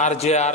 RJR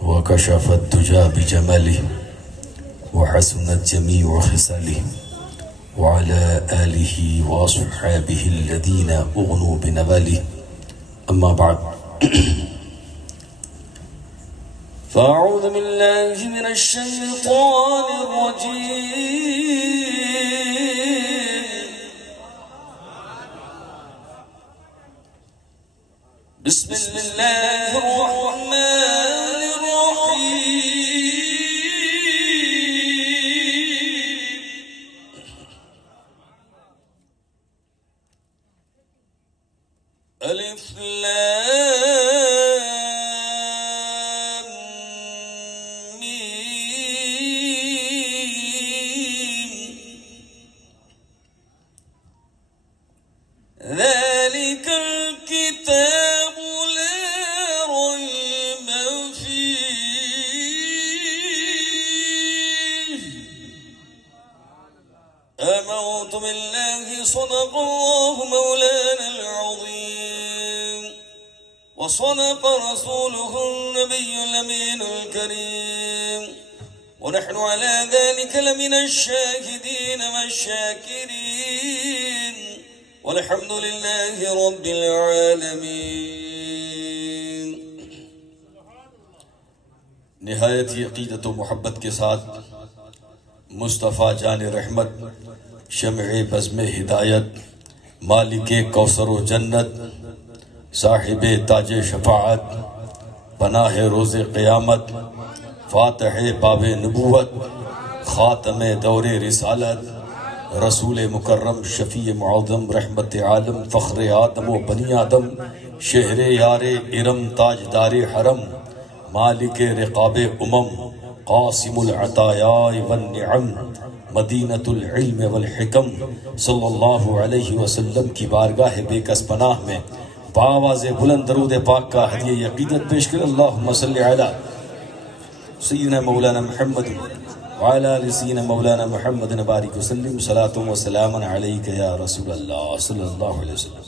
وكشف الدجى بجماله وحسنت جميع خصاله وعلى آله وصحابه الذين أغنوا بنواله. أما بعد، فأعوذ بالله من الشيطان الرجيم. بسم الله الرحمن ألف لام ميم ذلك الكتاب لا ريب فيه. آمنت بالله صدق الله مولانا العظيم وصدق رسوله النبي الأمين الكريم ونحن على ذلك لمن الشاهدين والشاكرين والحمد لله رب العالمين. نہایت ہی عقیدت و محبت کے ساتھ مصطفیٰ جان رحمت، شمع بزم ہدایت، مالک کوثر و جنت، صاحب تاج شفاعت، پناہ روز قیامت، فاتح باب نبوت، خاتم دور رسالت، رسول مکرم شفیع معظم رحمت عالم فخر آدم و بنی آدم شہر یار ارم تاجدار حرم مالک رقاب قاسم العطایاء والنعم مدینۃ العلم والحکم صلی اللہ علیہ وسلم کی بارگاہ بے کس پناہ میں بآواز بلند درود پاک کا ہدیہ عقیدت پیش کر اللہم صلی علی سیدنا مولانا محمد وعلى آل سيدنا مولانا محمد بارك وسلم صلاة وسلام عليك يا رسول الله صلى الله عليه وسلم.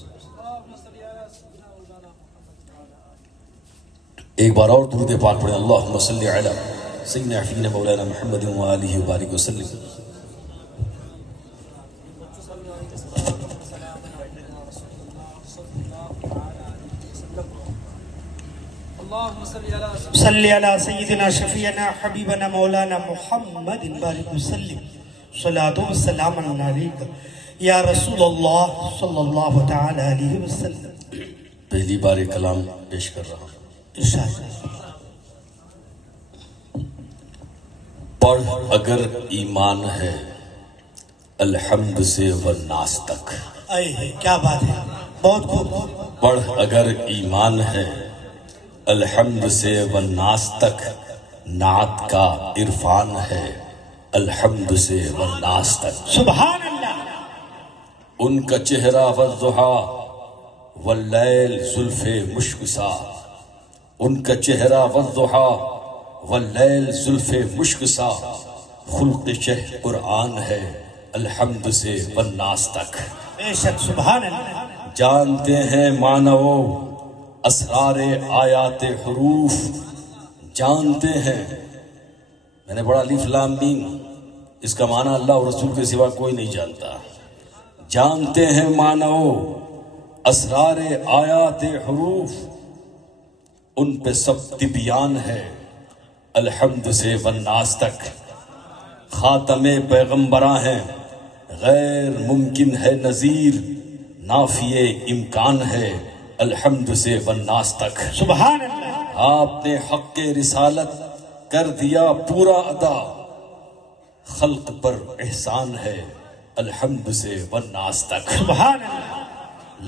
ایک بار اور درود پاک پڑھیں اللہم صلی علی سیدنا حفیظ مولانا محمد وآلہ وبارک وسلم. صلی علی سیدنا شفیعنا حبیبنا مولانا محمد بارک وسلم صلاۃ و سلام علیک یا رسول اللہ صلی اللہ تعالی علیہ وسلم. پہلی بار کلام پیش کر رہا ہوں. ارشاد. پڑھ اگر ایمان ہے الحمد سے والناس تک. اے کیا بات ہے، بہت خوب. پڑھ اگر ایمان ہے الحمد سے والناس تک نعت کا عرفان ہے الحمد سے والناس تک. سبحان اللہ. ان کا چہرہ والضحا واللیل زلف مشک سا. ان کا چہرہ والضحا واللیل زلف مشک سا خلق شہ قرآن ہے الحمد سے والناس تک. بے شک سبحان اللہ. جانتے ہیں معنی اسرار آیات حروف. جانتے ہیں، میں نے پڑھا الف لام میم، اس کا معنی اللہ اور رسول کے سوا کوئی نہیں جانتا. جانتے ہیں معنی اسرار آیات حروف ان پہ سب تبیان ہے الحمد سے والناس تک. خاتم پیغمبراں ہیں غیر ممکن ہے نظیر نافی امکان ہے الحمد سے والناس تک. سبحان اللہ. آپ نے حق رسالت کر دیا پورا ادا خلق پر احسان ہے الحمد سے والناس تک. سبحان اللہ.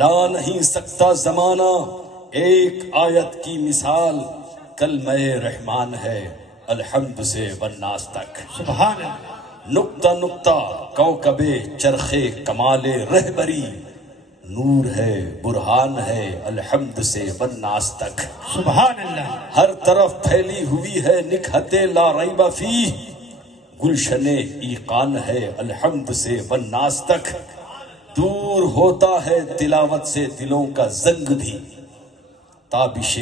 لا نہیں سکتا زمانہ ایک آیت کی مثال کلمہ رحمان ہے الحمد سے والناس تک. سبحان اللہ. نقطہ نقطہ کوكب چرخ کمال رہبری نور ہے برہان ہے الحمد سے والناس تک. سبحان اللہ. ہر طرف پھیلی ہوئی ہے نکہت لا ریب فیہ گلشن ایقان ہے الحمد سے والناس تک. دور ہوتا ہے تلاوت سے دلوں کا زنگ بھی تابش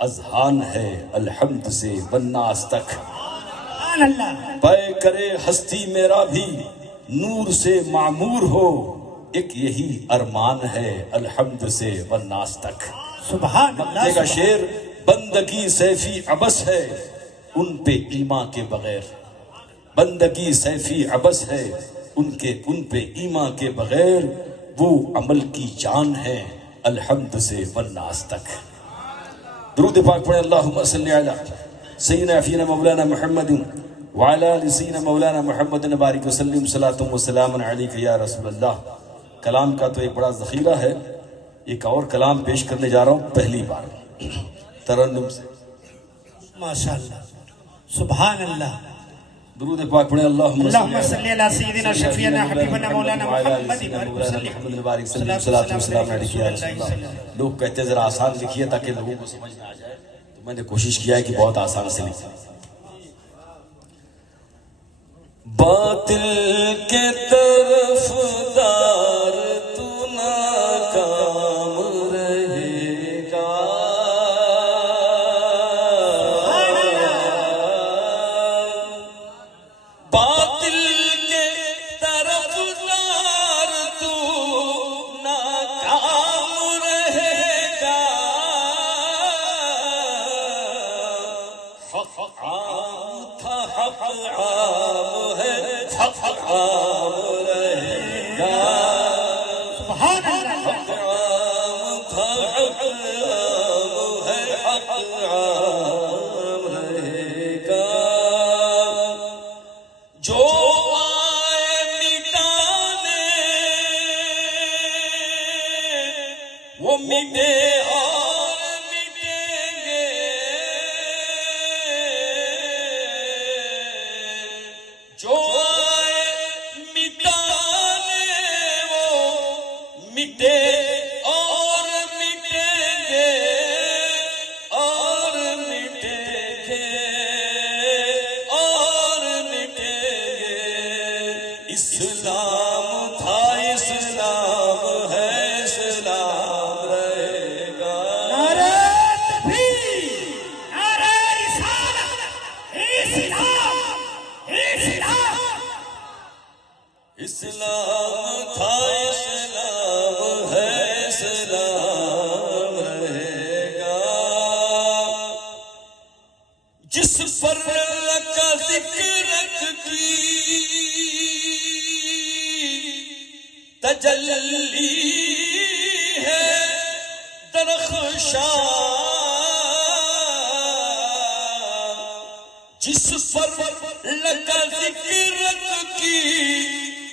اذہان ہے الحمد سے والناس تک. سبحان اللہ. پے کرے ہستی میرا بھی نور سے معمور ہو ایک یہی ارمان ہے الحمد سے والناس تک. سبحان اللہ. مکے کا شعر بندگی سیفی عبس ہے ان پہ ایمان کے بغیر. بندگی سیفی عبس ہے ان پہ ایمان کے بغیر وہ عمل کی جان ہے الحمد سے والناس تک. درود پاک پڑھیں اللہم صلی علی سیدنا حفیظ مولانا محمد وعلی آل سیدنا مولانا محمد بارک وسلم صلاۃ وسلام علیک یا رسول اللہ. کلام کا تو ایک بڑا ذخیرہ ہے. ایک اور کلام پیش کرنے جا رہا ہوں پہلی بار ترنم سے. ماشاء اللہ. سبحان اللہ. درود پاک پڑھیں اللہم صلی علی سیدنا شفیعنا حبیبنا مولانا محمد بارک وسلم صلاۃ وسلام علیک یا رسول اللہ. لوگ کہتے ہیں ذرا آسان لکھیے تاکہ لوگوں کو سمجھ میں آ جائے، تو میں نے کوشش کیا ہے کہ بہت آسان سے لکھیں. باطل کے طرف دار تو ناکام رہے گا. باطل کے طرف دار تو ناکام رہے گا. حق عام تھا حق عام ہے حق عام رہے گا. سبحان اللہ. حق عام تھا حق عام ہے حق عام رہے گا. جو آئے مٹا اسلام تھا اسلام ہے اسلام رہے گا نعرہ تکبیر نعرہ رسالت اسلام اسلام اسلام تھا اسلام ہے اسلام رہے گا جس پر اللہ کا ذکر کی تجلی ہے درخشاں جس پر لگا ذکر کی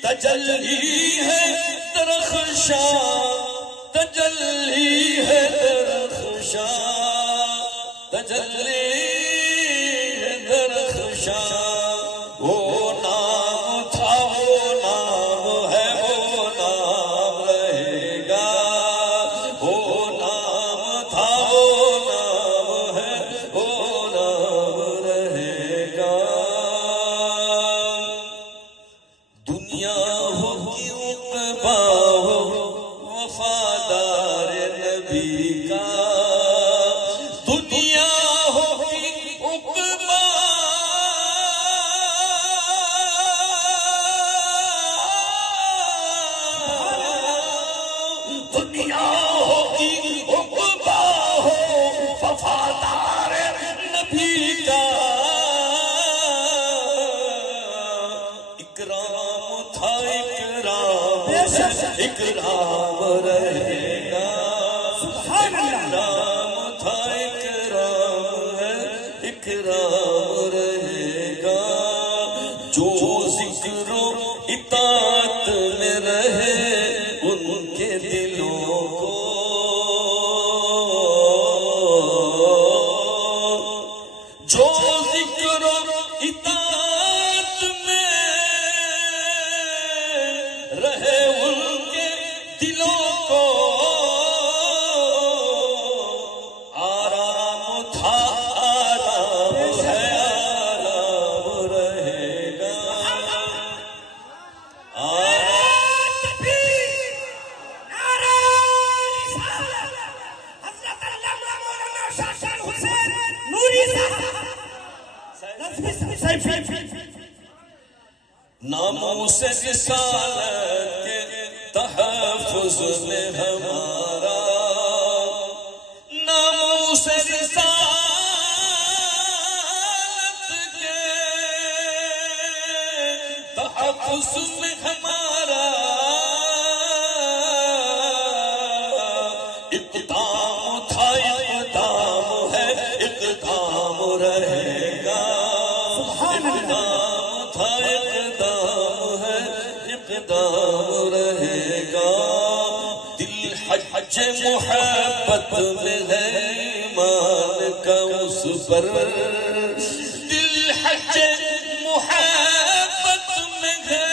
تجلی ہے درخشاں تجلی ہے درخشاں تجلی ہے درخشاں وہ نام تھا وہ نام ہے وہ نام رہے گا وہ نام تھا وہ نام ہے وہ نام رہے گا دنیا ہو کہ عقبا ہو وفادار نبی کا دنیا ہو کہ عقبا دنیا ہو کہ عقبا ہو وفادار نبی کا اکرام تھا اکرام اکرام رہے گا اکرام تھا اکرام ہے اکرام رہے گا جو ذکر و اطاعت میں رہے ان کے دلوں کو جو ذکر و اطاعت میں رہے ان کے دلوں کو آرام تھا آرام ہے آرام رہے گا آرام تکبیر نعرہ رسالت حضرت علامہ مولانا شاہ شاہ حسین نوری صاحب ناموس رسالت کے تحفظ میں ہمارا ناموس رسالت کے تحفظ میں ہمارا اقدام تھا اقدام ہے اقدام رہے گا اقدام تھا اقدام ہے اقدام رہے گا دل حج محبت میں ہے ایمان کا اس پر دل حج محبت میں ہے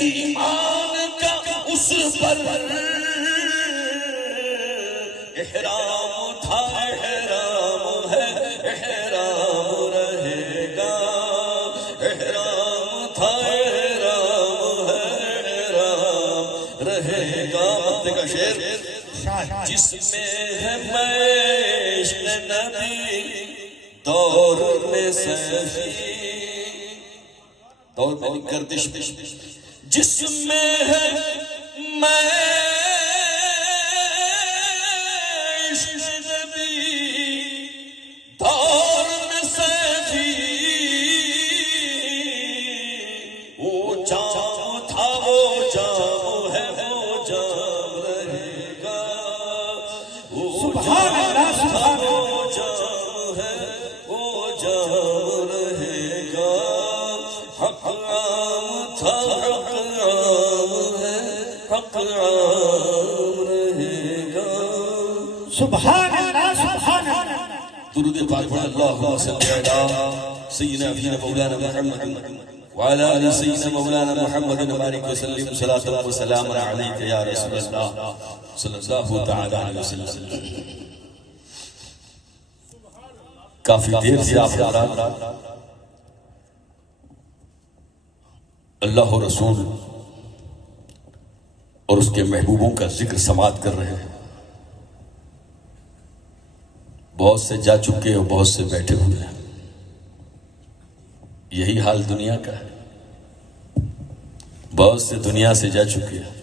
ایمان کا اس پر احرام تھا احرام ہے احرام رہے گا احرام تھا احرام ہے احرام رہے گا وقت کا شعر جس میں ہے عشق نبی دور میں سیفی دور میں گردش جس میں ہے عشق نبی دور میں سیفی وہ جام تھا وہ جام ہے وہ جام رہے گا وہ جام تھا وہ جام ہے وہ جام رہے گا حق عام تھا حق عام ہے حق عام رہے گا سبحان اللہ سبحان اللہ درود پاک پڑھ اللہم صلی علی سیدنا فینا مولانا محمد وعلى آل سيدنا مولانا محمد وبارك وسلم صلاة وسلام عليك يا رسول الله صلى الله تعالى عليه وسلم. کافی دیر سے آپ حضرات اللہ و رسول اور اس کے محبوبوں کا ذکر سماعت کر رہے ہیں. بہت سے جا چکے اور بہت سے بیٹھے ہوئے ہیں. یہی حال دنیا کا ہے. بہت سے دنیا سے جا چکے ہیں.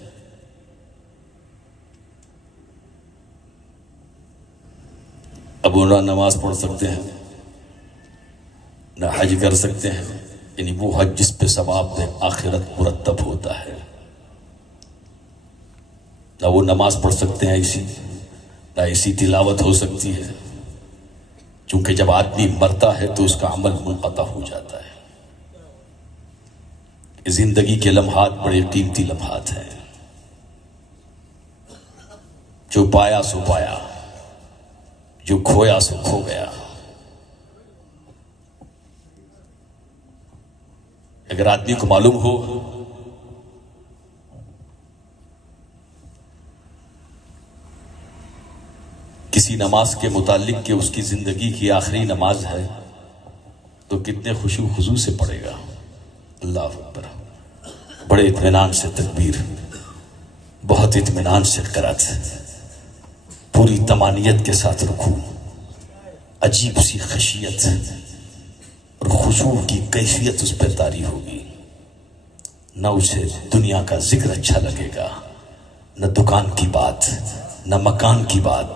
اب وہ نہ نماز پڑھ سکتے ہیں نہ حج کر سکتے ہیں، یعنی وہ حج جس پہ ثواب دے آخرت مرتب ہوتا ہے. نہ وہ نماز پڑھ سکتے ہیں نہ ایسی تلاوت ہو سکتی ہے، چونکہ جب آدمی مرتا ہے تو اس کا عمل منقطع ہو جاتا ہے. زندگی کے لمحات بڑے قیمتی لمحات ہیں. جو پایا سو پایا، جو کھویا سو کھو گیا. اگر آدمی کو معلوم ہو کسی نماز کے متعلق کہ اس کی زندگی کی آخری نماز ہے تو کتنے خشوع خضوع سے پڑھے گا. اللہ اکبر. بڑے اطمینان سے تکبیر، بہت اطمینان سے قرات، پوری طمانینت کے ساتھ رکوع، عجیب سی خشیت اور خشوع کی کیفیت اس پر طاری ہوگی. نہ اسے دنیا کا ذکر اچھا لگے گا، نہ دکان کی بات، نہ مکان کی بات.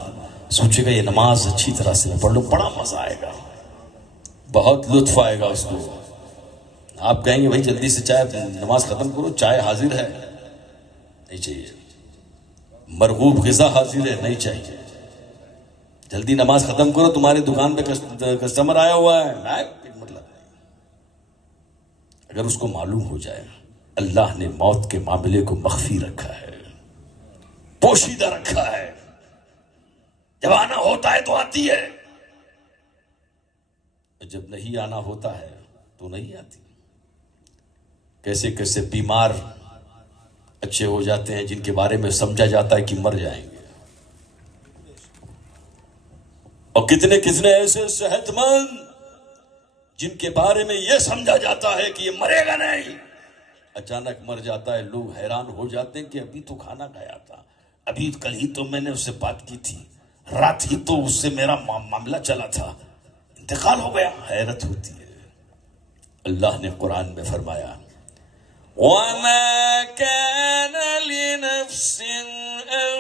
سوچے گا یہ نماز اچھی طرح سے پڑھ لو، بڑا مزہ آئے گا، بہت لطف آئے گا اس کو. آپ کہیں گے بھائی جلدی سے چائے نماز ختم کرو، چائے حاضر ہے، نہیں چاہیے. مرغوب غذا حاضر ہے، نہیں چاہیے. جلدی نماز ختم کرو، تمہاری دکان پہ کسٹمر آیا ہوا ہے، مطلب نہیں. اگر اس کو معلوم ہو جائے اللہ نے موت کے معاملے کو مخفی رکھا ہے، پوشیدہ رکھا ہے، جب آنا ہوتا ہے تو آتی ہے، جب نہیں آنا ہوتا ہے تو نہیں آتی. کیسے کیسے بیمار اچھے ہو جاتے ہیں جن کے بارے میں سمجھا جاتا ہے کہ مر جائیں گے، اور کتنے کتنے ایسے صحت مند جن کے بارے میں یہ سمجھا جاتا ہے کہ یہ مرے گا نہیں، اچانک مر جاتا ہے. لوگ حیران ہو جاتے ہیں کہ ابھی تو کھانا کھایا تھا، ابھی کل ہی تو میں نے اس سے بات کی تھی، رات ہی تو اس سے میرا معاملہ چلا تھا، انتقال ہو گیا. حیرت ہوتی ہے. اللہ نے قرآن میں فرمایا وَمَا كَانَ لِنَفْسٍ أَن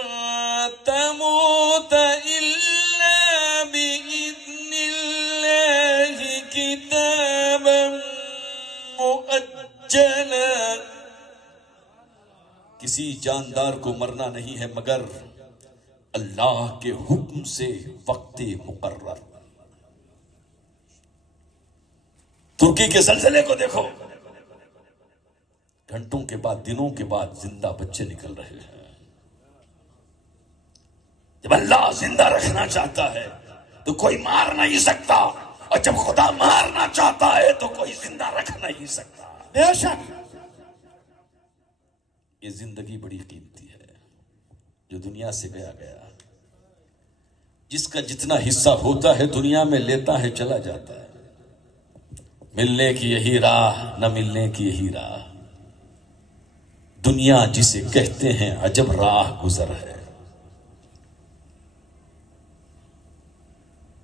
تَمُوتَ إِلَّا بِإِذْنِ اللَّهِ كِتَابًا مُؤَجَّلًا. کسی جاندار کو مرنا نہیں ہے مگر اللہ کے حکم سے وقت مقرر. ترکی کے زلزلے کو دیکھو، گھنٹوں کے بعد، دنوں کے بعد زندہ بچے نکل رہے ہیں. جب اللہ زندہ رکھنا چاہتا ہے تو کوئی مار نہیں سکتا، اور جب خدا مارنا چاہتا ہے تو کوئی زندہ رکھ نہیں سکتا. بے شک یہ زندگی بڑی قیمتی ہے جو دنیا سے گیا گیا. جس کا جتنا حصہ ہوتا ہے دنیا میں لیتا ہے چلا جاتا ہے. ملنے کی یہی راہ، نہ ملنے کی یہی راہ. دنیا جسے کہتے ہیں عجب راہ گزر ہے.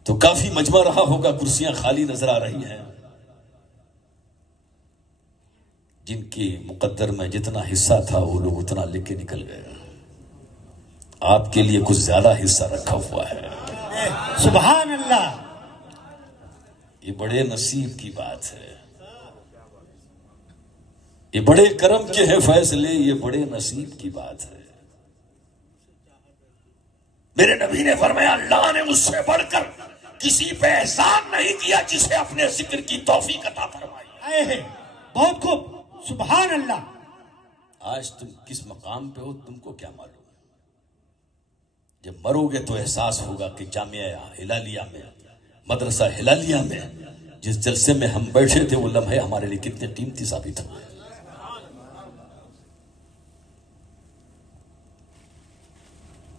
تو کافی مجمع رہا ہوگا، کرسیاں خالی نظر آ رہی ہیں. جن کی مقدر میں جتنا حصہ تھا وہ لوگ اتنا لے کے نکل گئے. آپ کے لیے کچھ زیادہ حصہ رکھا ہوا ہے. سبحان اللہ. یہ بڑے نصیب کی بات ہے، یہ بڑے کرم کے ہیں فیصلے، یہ بڑے نصیب کی بات ہے. میرے نبی نے فرمایا اللہ نے مجھ سے بڑھ کر کسی پہ احسان نہیں کیا جسے اپنے ذکر کی توفیق عطا فرمائی. بہت خوب. سبحان اللہ. آج تم کس مقام پہ ہو تم کو کیا معلوم. جب مرو گے تو احساس ہوگا کہ جامعہ ہلالیہ میں، مدرسہ ہلالیہ میں جس جلسے میں ہم بیٹھے تھے وہ لمحے ہمارے لیے کتنے قیمتی ثابت ہوئے.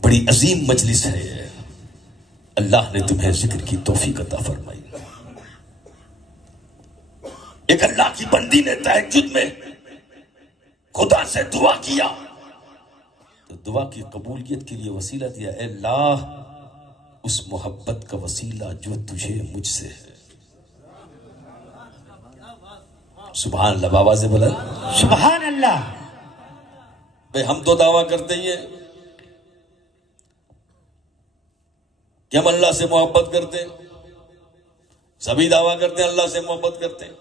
بڑی عظیم مجلس ہے یہ. اللہ نے تمہیں ذکر کی توفیق عطا فرمائی. ایک اللہ کی بندی نے تہجد میں خدا سے دعا کیا تو دعا کی قبولیت کے لیے وسیلہ دیا. اے اللہ اس محبت کا وسیلہ جو تجھے مجھ سے ہے. سبحان اللہ. بابا سے بولا سبحان اللہ. بھئی ہم تو دعویٰ کرتے ہی ہیں کہ ہم اللہ سے محبت کرتے ہیں. سبھی دعویٰ کرتے ہیں اللہ سے محبت کرتے ہیں.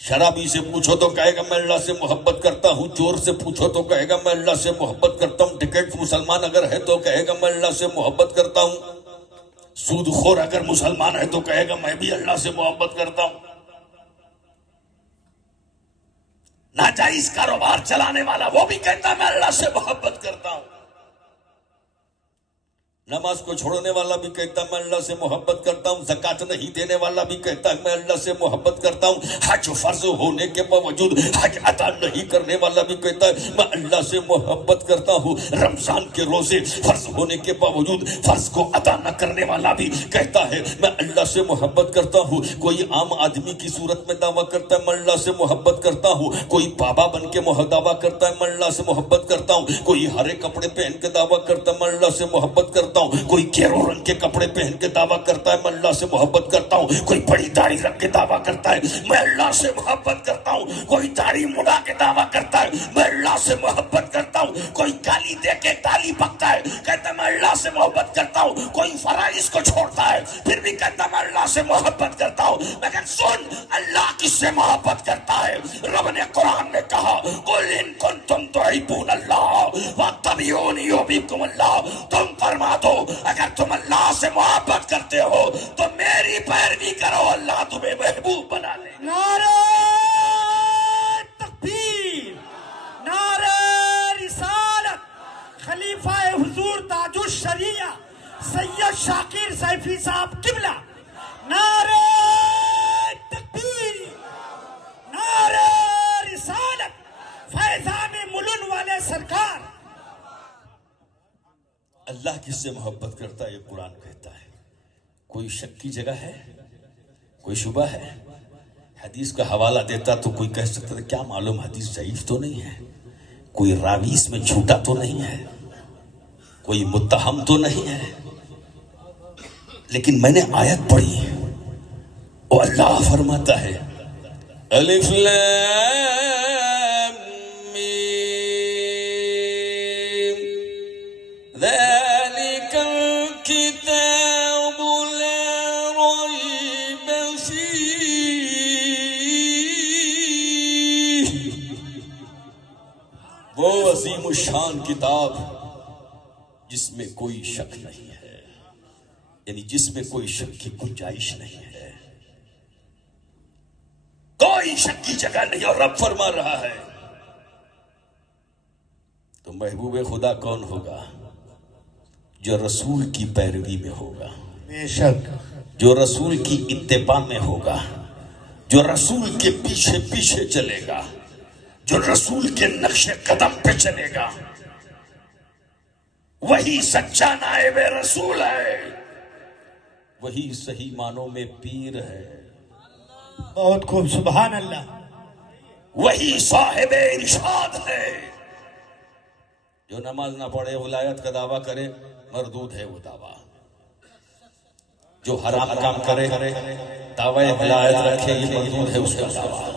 شرابی سے پوچھو تو کہے گا میں اللہ سے محبت کرتا ہوں. چور سے پوچھو تو کہے گا میں اللہ سے محبت کرتا ہوں. ٹکٹ مسلمان اگر ہے تو کہے گا میں اللہ سے محبت کرتا ہوں. سود خور اگر مسلمان ہے تو کہے گا میں بھی اللہ سے محبت کرتا ہوں. ناجائز کاروبار چلانے والا وہ بھی کہتا ہے میں اللہ سے محبت کرتا ہوں. نماز کو چھوڑنے والا بھی کہتا ہے میں اللہ سے محبت کرتا ہوں. زکوٰۃ نہیں دینے والا بھی کہتا ہے میں اللہ سے محبت کرتا ہوں. حج فرض ہونے کے باوجود حج ادا نہیں کرنے والا بھی کہتا ہے میں اللہ سے محبت کرتا ہوں. رمضان کے روزے فرض ہونے کے باوجود فرض کو ادا نہ کرنے والا بھی کہتا ہے میں اللہ سے محبت کرتا ہوں. کوئی عام آدمی کی صورت میں دعویٰ کرتا ہے میں اللہ سے محبت کرتا ہوں. کوئی بابا بن کے دعویٰ کرتا ہے میں اللہ سے محبت کرتا ہوں. کوئی ہرے کپڑے پہن کے دعویٰ کرتا ہے میں اللہ سے محبت کرتا ہوں. کوئی گیرو رنگ کے کپڑے پہن کے دعویٰ کرتا ہے میں اللہ سے محبت کرتا ہوں. کوئی بڑی داڑھی رکھ کے دعویٰ کرتا ہے میں اللہ سے محبت کرتا ہوں. کوئی داڑھی مڑا کے دعویٰ کرتا ہے میں اللہ سے محبت کرتا ہوں. کوئی گالی دے کے تالی بکتا ہے کہتا ہے میں اللہ سے محبت کرتا ہوں. کوئی فرائض کو چھوڑتا ہے پھر بھی کہتا ہے میں اللہ سے محبت کرتا ہوں. لیکن سن اللہ کس سے محبت کرتا ہے؟ رب نے قرآن میں کہا قل ان کنتم تحبون اللہ فاتبعونی یحببکم اللہ. تم فرما دو اگر تم اللہ سے محبت کرتے ہو تو میری پیروی کرو اللہ تمہیں محبوب بنا لے. نعرہ تکبیر، نعرہ رسالت. خلیفہ حضور تاج الشریعہ سید شاکر سیفی صاحب قبلہ. نعرہ تکبیر، نعرہ رسالت. فیضان ملن والے سرکار. اللہ کس سے محبت کرتا ہے یہ قرآن کہتا ہے. کوئی شک کی جگہ ہے؟ کوئی شبہ ہے؟ حدیث کا حوالہ دیتا تو کوئی کہہ سکتا تھا کیا معلوم حدیث ضعیف تو نہیں ہے, کوئی راوی اس میں جھوٹا تو نہیں ہے, کوئی متہم تو نہیں ہے. لیکن میں نے آیت پڑھی اور اللہ فرماتا ہے الف لام میم ذالک الکتاب لا ریب فیہ. وہ عظیم الشان کتاب جس میں کوئی شک نہیں ہے, یعنی جس میں کوئی شک کی گنجائش نہیں ہے, کوئی شک کی جگہ نہیں. اور رب فرما رہا ہے تو محبوب خدا کون ہوگا؟ جو رسول کی پیروی میں ہوگا, بے شک, جو رسول کی اتباع میں ہوگا, جو رسول کے پیچھے پیچھے چلے گا, جو رسول کے نقش قدم پہ چلے گا, وہی سچا نائب رسول ہے, وہی صحیح معنوں میں پیر ہے, بہت خوب, سبحان اللہ. وہی صاحب ارشاد ہے. جو نماز نہ پڑھے ولایت کا دعویٰ کرے مردود ہے وہ دعویٰ. جو حرام کام کرے دعوی ولایت رکھے یہ مردود ہے اس کا دعویٰ.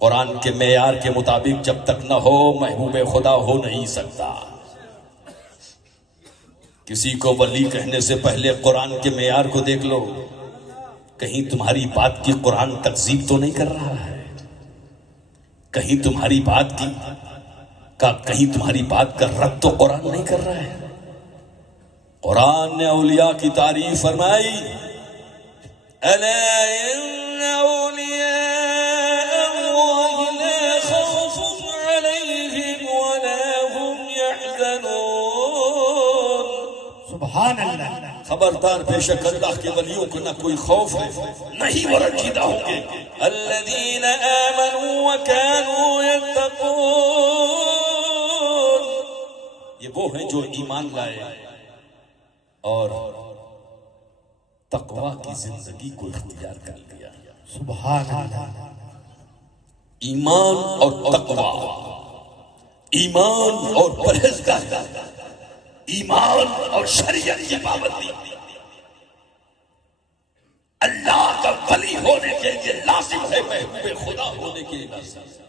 قرآن کے معیار کے مطابق جب تک نہ ہو محبوب خدا ہو نہیں سکتا. کسی کو ولی کہنے سے پہلے قرآن کے معیار کو دیکھ لو, کہیں تمہاری بات کی قرآن تکذیب تو نہیں کر رہا ہے, کہیں تمہاری بات کا رد تو قرآن نہیں کر رہا ہے. قرآن نے اولیاء کی تعریف فرمائی الا ان اولیاء اللہ لا خوف علیہم ولا هم يحزنون. سبحان اللہ. خبردار, بے شک اللہ کے ولیوں کو نہ کوئی خوف ہے نہ ہی وہ رنجیدہ ہوں گے. الذین آمنوا وکانوا یتقون, یہ وہ ہیں جو ایمان لائے اور تقوی کی زندگی کو اختیار کر لیا. سبحان اللہ. ایمان اور تقوی، ایمان اور پرہیزگاری، ایمان اور شریعت کی پابندی اللہ کا ولی ہونے کے لیے لازم ہے، محبوب خدا ہونے کے لیے لازم ہے۔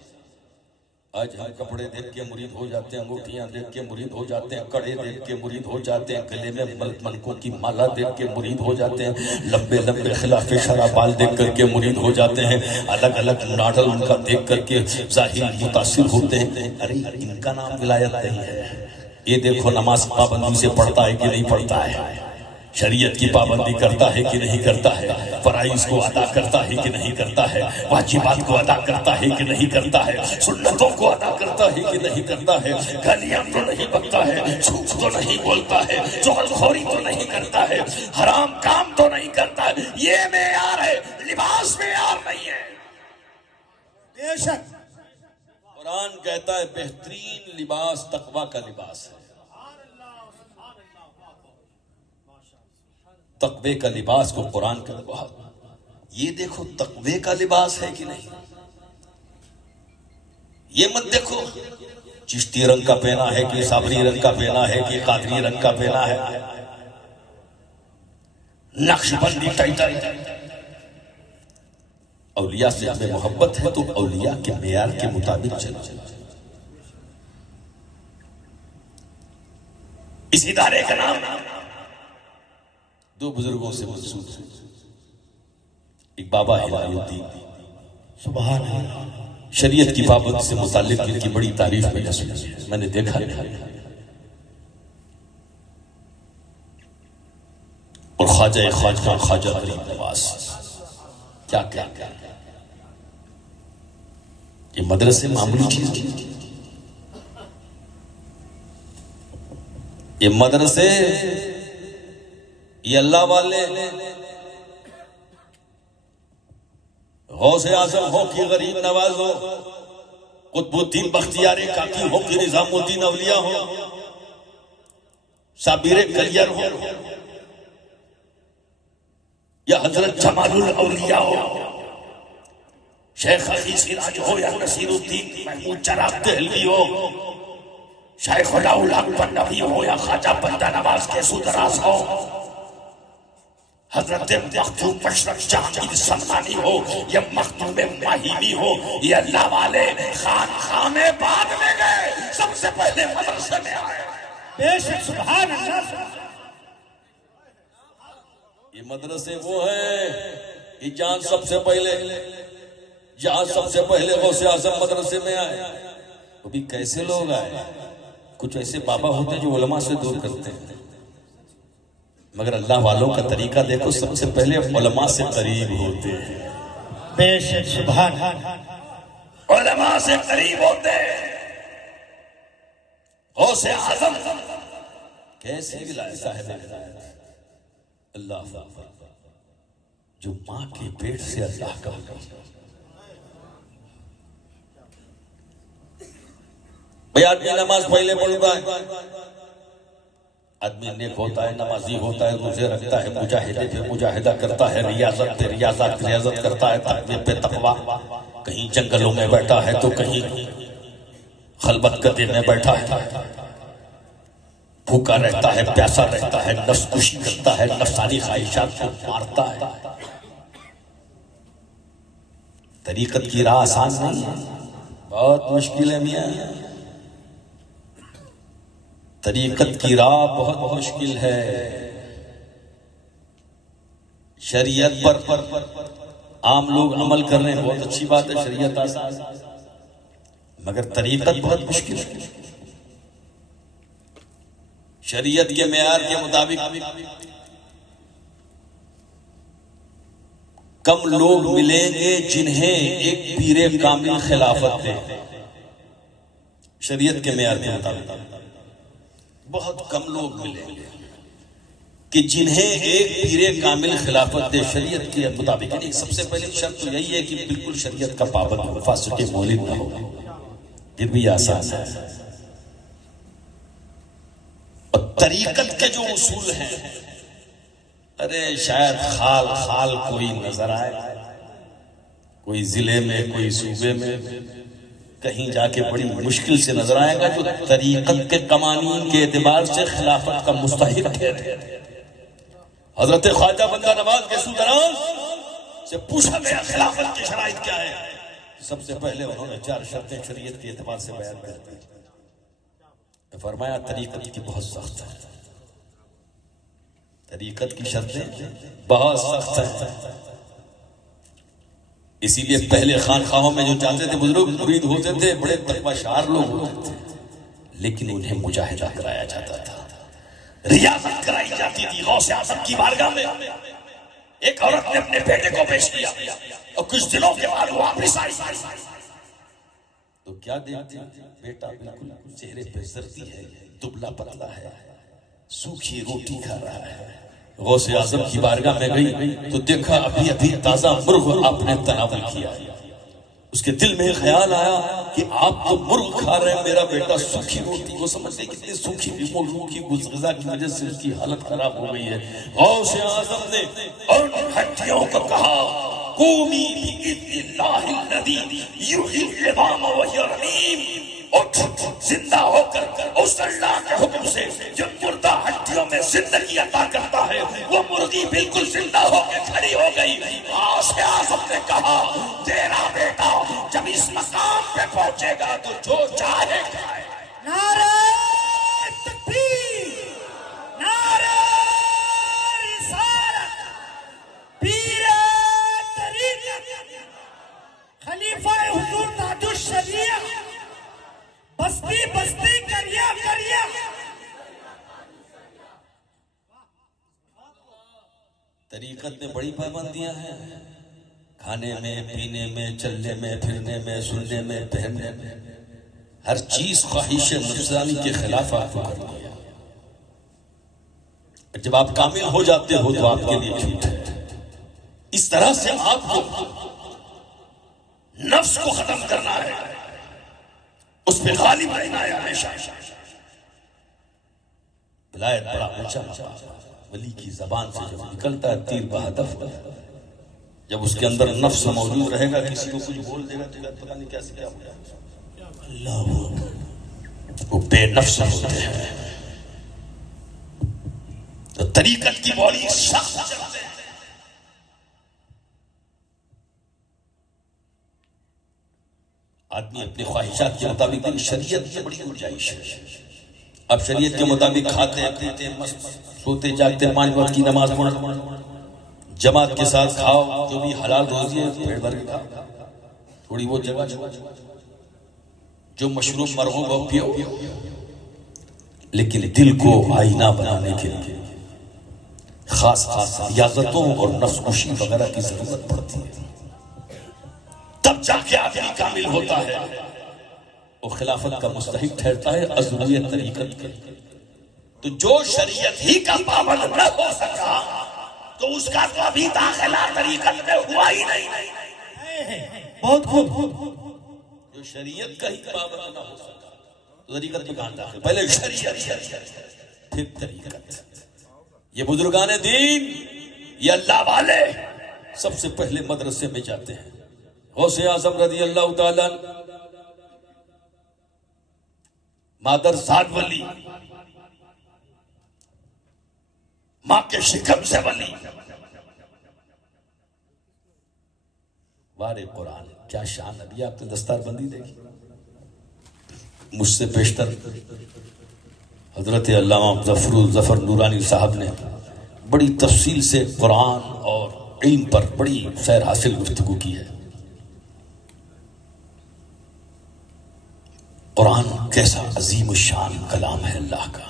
آج ہم کپڑے دیکھ کے مرید ہو جاتے ہیں، انگوٹھیاں دیکھ کے مرید ہو جاتے ہیں، کڑے دیکھ کے مرید ہو جاتے ہیں، گلے میں ملکوں کی مالا دیکھ کے مرید ہو جاتے ہیں، لمبے لمبے خلاف شرع بال دیکھ کر کے مرید ہو جاتے ہیں، الگ الگ ناڈل ان کا دیکھ کر کے ظاہر متاثر ہوتے ہیں۔ ارے ان کا نام ولایت نہیں ہے، یہ دیکھو نماز پابندی سے پڑھتا ہے کہ نہیں پڑھتا ہے، شریعت کی پابندی کرتا ہے کہ نہیں کرتا ہے، فرائض کو ادا کرتا ہے کہ نہیں کرتا ہے، واجبات کو ادا کرتا ہے کہ نہیں کرتا ہے، سنتوں کو ادا کرتا ہے کہ نہیں کرتا ہے، گالیاں تو نہیں بکتا ہے، جھوٹ تو نہیں بولتا ہے، چغلخوری تو نہیں کرتا ہے، حرام کام تو نہیں کرتا ہے۔ یہ معیار ہے، لباس معیار نہیں ہے۔ بے شک قرآن کہتا ہے بہترین لباس تقوی کا لباس ہے۔ تقوی کا لباس کو قرآن کا لباس، یہ دیکھو تقوی کا لباس ہے کہ نہیں، یہ مت دیکھو چشتی رنگ کا پہنا ہے کہ صابری رنگ کا پہنا ہے کہ قادری رنگ کا پہنا ہے، نقش بندی ٹائٹل۔ اولیاء سے ہمیں محبت ہے تو اولیاء کے معیار کے مطابق چلو۔ اس ادارے کا نام دو بزرگوں سے منسوب ہے، ایک بابا ہدایت الدین، سبحان اللہ، شریعت کی پابندی سے متعلق ان کی بڑی تعریف میں نے دیکھا، اور خواجہ غریب نواز کیا یہ مدرسے معمولی چیز نہیں، یہ مدرسے، یہ اللہ والے غوث اعظم ہو کہ غریب نواز ہو، قطب الدین بختیار کاکی ہو کہ نظام الدین اولیاء ہو، صابر کلیر ہو یا حضرت جمال الاولیاء ہو، شیخ علی سراج ہو یا نصیر الدین محمود چراغ دہلوی ہو، شیخ الاکبر نبی ہو یا خواجہ بندہ نواز کے سودراز ہو، حضرت مختوم مشرق جہانگیر سلمانی ہو یا مختوم ماہیمی ہو، یہ اللہ والے خانے بعد میں گئے، سب سے پہلے مدرسے میں آئے۔ بے شک سبحان اللہ۔ یہ مدرسے وہ ہیں کہ جہاں سب سے پہلے غوث اعظم مدرسے میں آئے۔ وہ بھی کیسے لوگ آئے؟ کچھ ایسے بابا ہوتے ہیں جو علماء سے دور کرتے ہیں، مگر اللہ والوں کا طریقہ دیکھو، سب سے پہلے علماء سے قریب ہوتے ہیں۔ بے شک سبحان اللہ، علماء سے قریب ہوتے ہیں۔ غوث اعظم کیسی ولایت صاحب اللہ جو ماں کے پیٹ سے اللہ کا بھئی آدمی نماز پہلے پڑھتا ہے، آدمی نیک ہوتا ہے، نمازی ہوتا ہے، روزے رکھتا ہے، مجاہدے پہ مجاہدہ کرتا ہے، ریاضت پہ ریاضت کرتا ہے، تقوی پہ تقوی، کہیں جنگلوں میں بیٹھا ہے تو کہیں خلوت گدے میں بیٹھا ہے، بھوکا رہتا ہے، پیاسا رہتا ہے، نفس کشی کرتا ہے، نفسانی خواہشات کو مارتا ہے۔ طریقت کی راہ آسان نہیں ہے، بہت مشکل ہے میاں، طریقت کی راہ بہت مشکل ہے۔ شریعت پر عام لوگ عمل کر رہے ہیں، بہت اچھی بات ہے، شریعت آسان، مگر طریقت بہت مشکل ہے۔ شریعت کے معیار کے مطابق کم لوگ ملیں گے جنہیں ایک پیر کامل خلافت دے، شریعت کے معیار کے مطابق بہت کم لوگ ملیں گے کہ جنہیں ایک پیر کامل خلافت دے شریعت کے مطابق۔ یعنی سب سے پہلی شرط تو یہی ہے کہ بالکل شریعت کا پابند ہو، فاسق مولد نہ ہو، پھر بھی آسان ہے۔ اور طریقت کے جو اصول ہیں، ارے شاید خال کوئی نظر آئے، کوئی ضلع میں، کوئی صوبے میں، کہیں جا کے بڑی مشکل سے نظر آئے گا جو طریقت کے قوانین کے اعتبار سے خلافت کا مستحق ہے۔ حضرت خواجہ بندہ نواز کے سودراز سے پوچھا گیا خلافت کی شرائط کیا ہے، سب سے پہلے انہوں نے 4 شرطیں شریعت کے اعتبار سے بیان کر دی۔ فرمایا طریقت کی بہت سخت ہے، طریقت کی شرطیں بہت سخت ہیں، اسی لیے پہلے خانخواہوں میں جو جاتے تھے بزرگ مرید ہوتے تھے، بڑے تقوی شار لوگ ہوتے تھے، لیکن انہیں مجاہدہ کرایا جاتا تھا، ریاضت کرائی جاتی تھی۔ غوث اعظم کی بارگاہ میں ایک عورت نے اپنے بیٹے کو پیش کیا اور کچھ دنوں کے بعد وہ واپس آئی تو کیا دیکھتے ہیں؟ بیٹا بالکل چہرے پہ زردی ہے، دبلا پتلا ہے، سوکھی روٹی کھا رہا ہے۔ غوث اعظم کی بارگاہ میں گئی تو دیکھا ابھی ابھی تازہ مرغ آپ نے تناول کیا۔ اس کے دل میں خیال آیا کہ آپ تو مرغ کھا رہے ہیں، میرا بیٹا سوکھی روٹی، وہ سمجھتے کتنی سوکھی کی غذا کی وجہ سے اس کی حالت خراب ہو گئی ہے۔ غوث اعظم نے ان ہڈیوں کو کہا قومی بإذن اللہ الذی یحیی العظام وہی رمیم، اٹھ زندہ ہو کر اس اللہ کے حکم سے جو مردہ ہڈیوں میں زندگی عطا کرتا ہے۔ وہ مرغی بالکل زندہ ہو کے کھڑی ہو گئی۔ غوث اعظم نے کہا تیرا بیٹا جب اس مقام پہ پہنچے گا تو جو چاہے کھائے۔ نعرہ تکبیر، نعرہ رسالت، پیر طریقت، خلیفہ حضور تاج الشریعہ، بستی بستی کریا کریا۔ طریقت میں بڑی پابندیاں ہیں، کھانے میں، پینے میں، چلنے میں، پھرنے میں، سننے میں، پہننے میں، ہر چیز خواہش نفسانی کے خلاف آپ کو کر دیا۔ جب آپ کامل ہو جاتے ہو تو آپ کے لیے چھوٹ ہے۔ اس طرح سے آپ کو نفس کو ختم کرنا ہے، اس پہ غالب رہنا ہے ہمیشہ۔ ولایت بڑا اونچا ولی کی زبان سے جب نکلتا ہے تیر بہدف، جب اس کے اندر نفس موجود رہے گا، کسی کو کچھ بول دے گا تو پتہ نہیں کیسے کیا ہو جائے گا۔ اللہ وہ بے نفس ہوتے ہیں۔ تو طریقت کی بڑی سخت چلتے ہیں۔ آدمی اپنی خواہشات کے مطابق، شریعت کی بڑی گنجائش ہے۔ اب شریعت کے مطابق کھاتے پیتے مست سوتے جاگتے، 5 وقت کی نماز پڑھو، جماعت کے ساتھ کھاؤ، جو بھی حلال روزی ہے پیٹ بھر کے کھاؤ، تھوڑی وہ جگہ جو مشروب مرغوب ہو پیو، لیکن دل کو آئینہ بنانے کے لیے خاص خاص ریاضتوں اور نفس کشی وغیرہ کی ضرورت پڑتی ہے، تب جا کے آدمی کامل ہوتا ہے، وہ خلافت کا مستحق ٹھہرتا ہے عزویت طریقت کے۔ تو جو شریعت ہی کا پابند نہ ہو سکا تو اس کا تو ابھی داخلہ طریقت میں ہوا ہی نہیں۔ بہت خوب۔ جو شریعت کا ہی پابند نہ ہو سکا تو طریقت میں کہاں داخل؟ پہلے شریعت پھر طریقت۔ یہ بزرگان دین، یہ اللہ والے سب سے پہلے مدرسے میں جاتے ہیں۔ غوث اعظم رضی اللہ تعالیٰ، مادر سعد ولی، ماں کے شکم سے ولی، وارے قرآن، کیا شان! ابھی آپ نے دستار بندی دیکھی، مجھ سے پیشتر حضرت علامہ ظفر نورانی صاحب نے بڑی تفصیل سے قرآن اور علم پر بڑی سیر حاصل گفتگو کی ہے۔ قرآن کیسا عظیم الشان کلام ہے اللہ کا،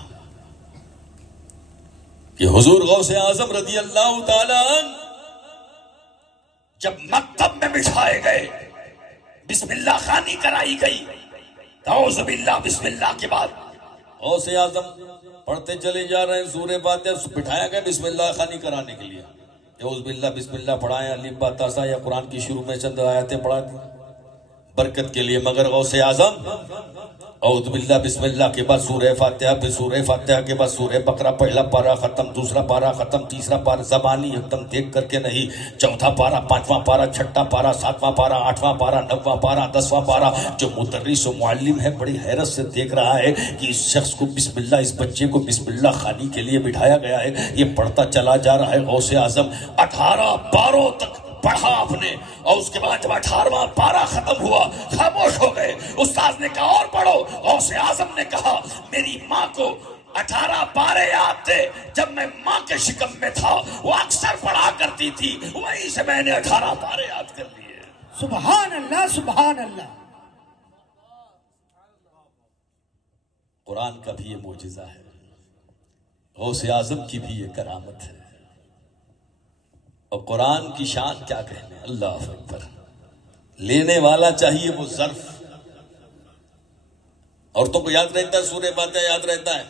کہ حضور غوث اعظم رضی اللہ تعالیٰ عنہ جب مکتب میں بٹھائے گئے، بسم اللہ خوانی کرائی گئی، اعوذ باللہ بسم اللہ کے بعد غوث اعظم پڑھتے چلے جا رہے ہیں سورہ فاتحہ، بٹھایا گیا بسم اللہ خوانی کرانے کے لیے، اعوذ باللہ بسم اللہ پڑھائیں، الف با تا سا یا قرآن کی شروع میں چند آیتیں پڑھا دی، برکت کے لیے، مگر غوث اعظم اعوذ باللہ بسم اللہ کے بعد سورہ فاتحہ، پھر سورہ فاتحہ کے بعد سورہ بقرہ، پہلا پارہ ختم، دوسرا پارہ ختم، تیسرا پارہ زبانی ختم دیکھ کر کے نہیں، چوتھا پارہ، پانچواں پارہ، چھٹا پارہ، ساتواں پارہ، آٹھواں پارہ، نواں پارہ، 10واں پارہ۔ جو مدرس و معلم ہے بڑی حیرت سے دیکھ رہا ہے کہ اس شخص کو بسم اللہ، اس بچے کو بسم اللہ خوانی کے لیے بٹھایا گیا ہے، یہ پڑھتا چلا جا رہا ہے۔ غوث اعظم 18 پاروں تک پڑھا آپ نے، اور اس کے بعد جب 18واں پارہ ختم ہوا خاموش ہو گئے۔ استاد نے کہا اور پڑھو، غوث اعظم نے کہا میری ماں کو 18 پارے یاد تھے، جب میں ماں کے شکم میں تھا وہ اکثر پڑھا کرتی تھی، وہیں سے میں نے 18 پارے یاد کر لیے۔ سبحان اللہ سبحان اللہ۔ قرآن کا بھی یہ معجزہ ہے، غوث اعظم کی بھی یہ کرامت ہے، اور قرآن کی شان کیا کہنے، اللہ اکبر۔ لینے والا چاہیے وہ ظرف۔ عورتوں کو یاد رہتا ہے سورہ فاتحہ، یاد رہتا ہے،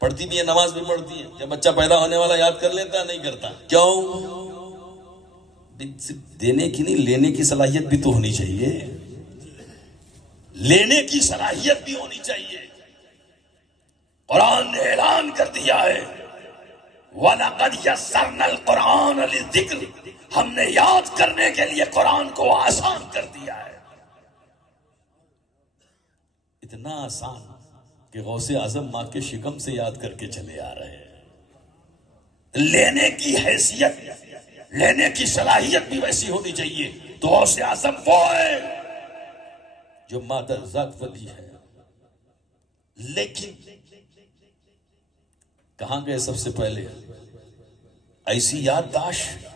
پڑھتی بھی ہے، نماز بھی پڑھتی ہے، کیا بچہ پیدا ہونے والا یاد کر لیتا ہے؟ نہیں کرتا۔ کیوں؟ صرف دینے کی نہیں، لینے کی صلاحیت بھی تو ہونی چاہیے، لینے کی صلاحیت بھی ہونی چاہیے۔ قرآن نے اعلان کر دیا ہے وَلَقَدْ يَسَّرْنَا الْقُرْآنَ لِلذِّكْرِ، ہم نے یاد کرنے کے لیے قرآن کو آسان کر دیا ہے۔ اتنا آسان کہ غوث اعظم ماں کے شکم سے یاد کر کے چلے آ رہے ہیں۔ لینے کی حیثیت، لینے کی صلاحیت بھی ویسی ہونی چاہیے۔ تو غوث اعظم وہ ہے جو مادر ذات ولی ہے، لیکن کہاں گئے سب سے پہلے؟ ایسی یادداشت،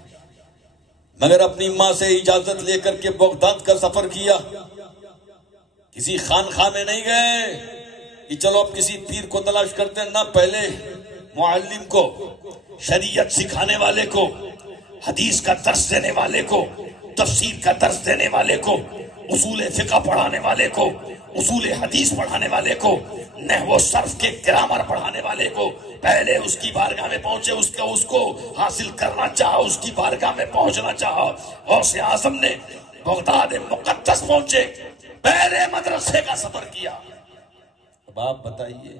مگر اپنی ماں سے اجازت لے کر کے بغداد کا سفر کیا، کسی خانقاہ میں نہیں گئے کہ چلو اب کسی پیر کو تلاش کرتے ہیں، نہ، پہلے معلم کو، شریعت سکھانے والے کو، حدیث کا درس دینے والے کو، تفسیر کا درس دینے والے کو، اصول فقہ پڑھانے والے کو، اصول حدیث پڑھانے والے کو، نحو و صرف کے گرامر پڑھانے والے کو، پہلے اس کی بارگاہ میں پہنچے، اس کو حاصل کرنا چاہا، اس کی بارگاہ میں پہنچنا چاہا۔ غوث اعظم نے بغداد مقدس پہنچے، پہلے مدرسے کا سفر کیا۔ اب آپ بتائیے،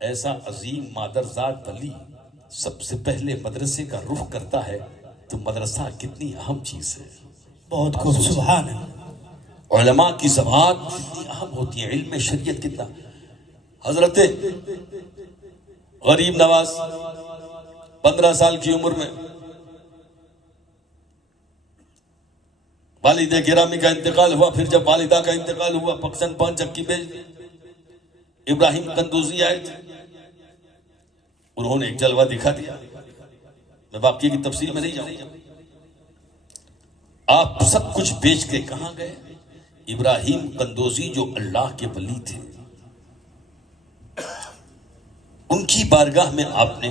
ایسا عظیم مادرزاد ولی سب سے پہلے مدرسے کا رخ کرتا ہے تو مدرسہ کتنی اہم چیز ہے۔ بہت خوب، سبحان اللہ۔ علماء کی سماعت کتنی اہم ہوتی ہے، علم شریعت کتنا۔ حضرت غریب نواز 15 سال کی عمر میں والد گرامی کا انتقال ہوا، پھر جب والدہ کا انتقال ہوا پاکستان 5 چکی بھیج دی۔ ابراہیم قندوزی آئے تھے، انہوں نے ایک جلوہ دکھا دیا، میں واقعے کی تفصیل میں نہیں جاؤں گا۔ آپ سب کچھ بیچ کے کہاں گئے؟ ابراہیم قندوزی جو اللہ کے ولی تھے، ان کی بارگاہ میں آپ نے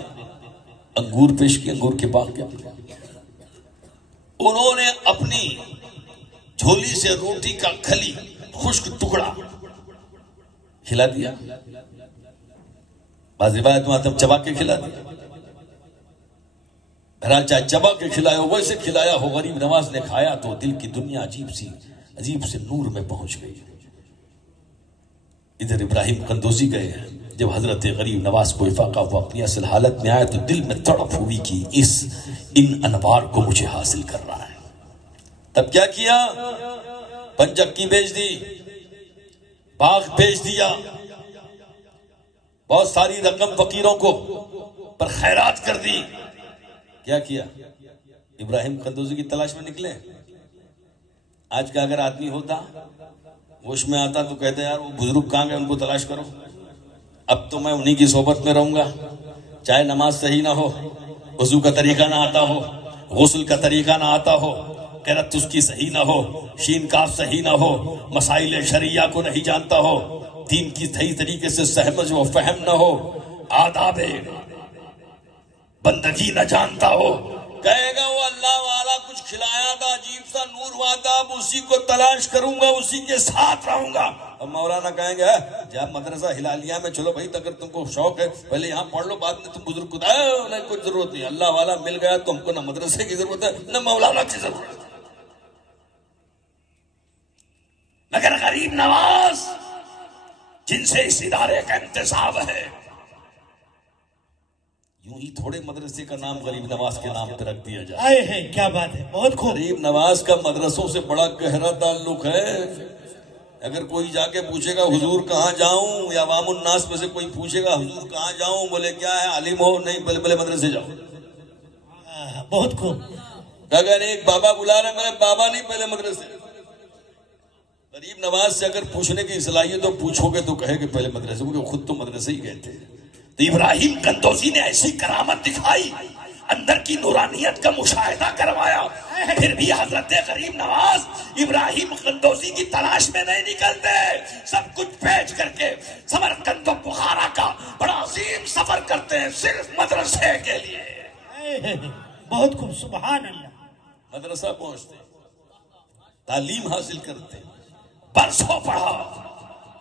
انگور پیش کیے، انگور کے باغ کے، انہوں نے اپنی جھولی سے روٹی کا کھلی خشک ٹکڑا کھلا دیا، بعض روایت میں تب چبا کے کھلا دیا، بہرحال چاہے چبا کے کھلایا ہو، ویسے کھلایا ہو، غریب نواز نے کھایا تو دل کی دنیا عجیب سے نور میں پہنچ گئی۔ ادھر ابراہیم قندوزی گئے، جب حضرت غریب نواز کو افاقہ ہوا، اپنی اصل حالت میں آیا تو دل میں تڑپ ہوئی کہ ان انوار کو مجھے حاصل کر رہا ہے۔ تب کیا کیا؟ پنچکی بیچ دی، باغ بیچ دیا، بہت ساری رقم فقیروں کو پر خیرات کر دی۔ کیا کیا؟ ابراہیم قندوزی کی تلاش میں نکلے۔ آج کا اگر آدمی ہوتا، ہوش میں آتا تو کہتے یار وہ بزرگ کہاں گئے، ان کو تلاش کرو۔ اب تو میں انہی کی صحبت میں رہوں گا، چاہے نماز صحیح نہ ہو، وضو کا طریقہ نہ آتا ہو، غسل کا طریقہ نہ آتا ہو، قرأت اس کی صحیح نہ ہو، شین کاف صحیح نہ ہو، مسائل شرعیہ کو نہیں جانتا ہو، دین کی صحیح طریقے سے سمجھ و فہم نہ ہو، آداب بندگی نہ جانتا ہو، کہے گا وہ اللہ والا کچھ کھلایا تھا، عجیب سا نور ہوا تھا، اب اسی کو تلاش کروں گا، اسی کے ساتھ رہوں گا۔ اب مولانا کہیں گے جب مدرسہ ہلالیہ میں چلو بھائی، اگر تم کو شوق ہے پہلے یہاں پڑھ لو، بعد میں تم بزرگ کو نہیں، کوئی ضرورت نہیں، اللہ والا مل گیا تو ہم کو نہ مدرسے کی ضرورت ہے نہ مولانا کی ضرورت ہے۔ غریب نواز جن سے اس ادارے کا انتصاب ہے. یوں ہی تھوڑے مدرسے کا نام غریب نواز کے نام پہ رکھ دیا جائے. آئے ہیں، کیا بات ہے، بہت خوب. غریب نواز کا مدرسوں سے بڑا گہرا تعلق ہے. اگر کوئی جا کے پوچھے گا حضور کہاں جاؤں، یا عوام الناس میں سے کوئی پوچھے گا حضور کہاں جاؤں، بولے کیا ہے عالم ہو؟ نہیں، بلے بلے مدرسے جاؤ. بہت خوب. اگر ایک بابا بلا رہے میرے بابا نہیں، پہلے مدرسے. غریب نواز سے اگر پوچھنے کی صلاحیت تو پوچھو گے تو کہے کہ پہلے مدرسے، کیونکہ خود تو مدرسے ہی گئے تھے. تو ابراہیم قندوزی نے ایسی کرامت دکھائی، اندر کی نورانیت کا مشاہدہ کروایا، پھر بھی حضرت غریب نواز ابراہیم قندوزی کی تلاش میں نہیں نکلتے. سب کچھ بیچ کر کے سمرقند و بخارا کا بڑا عظیم سفر کرتے ہیں صرف مدرسے کے لیے. بہت خوب، سبحان اللہ. مدرسہ پہنچتے، تعلیم حاصل کرتے، برسوں پڑھا.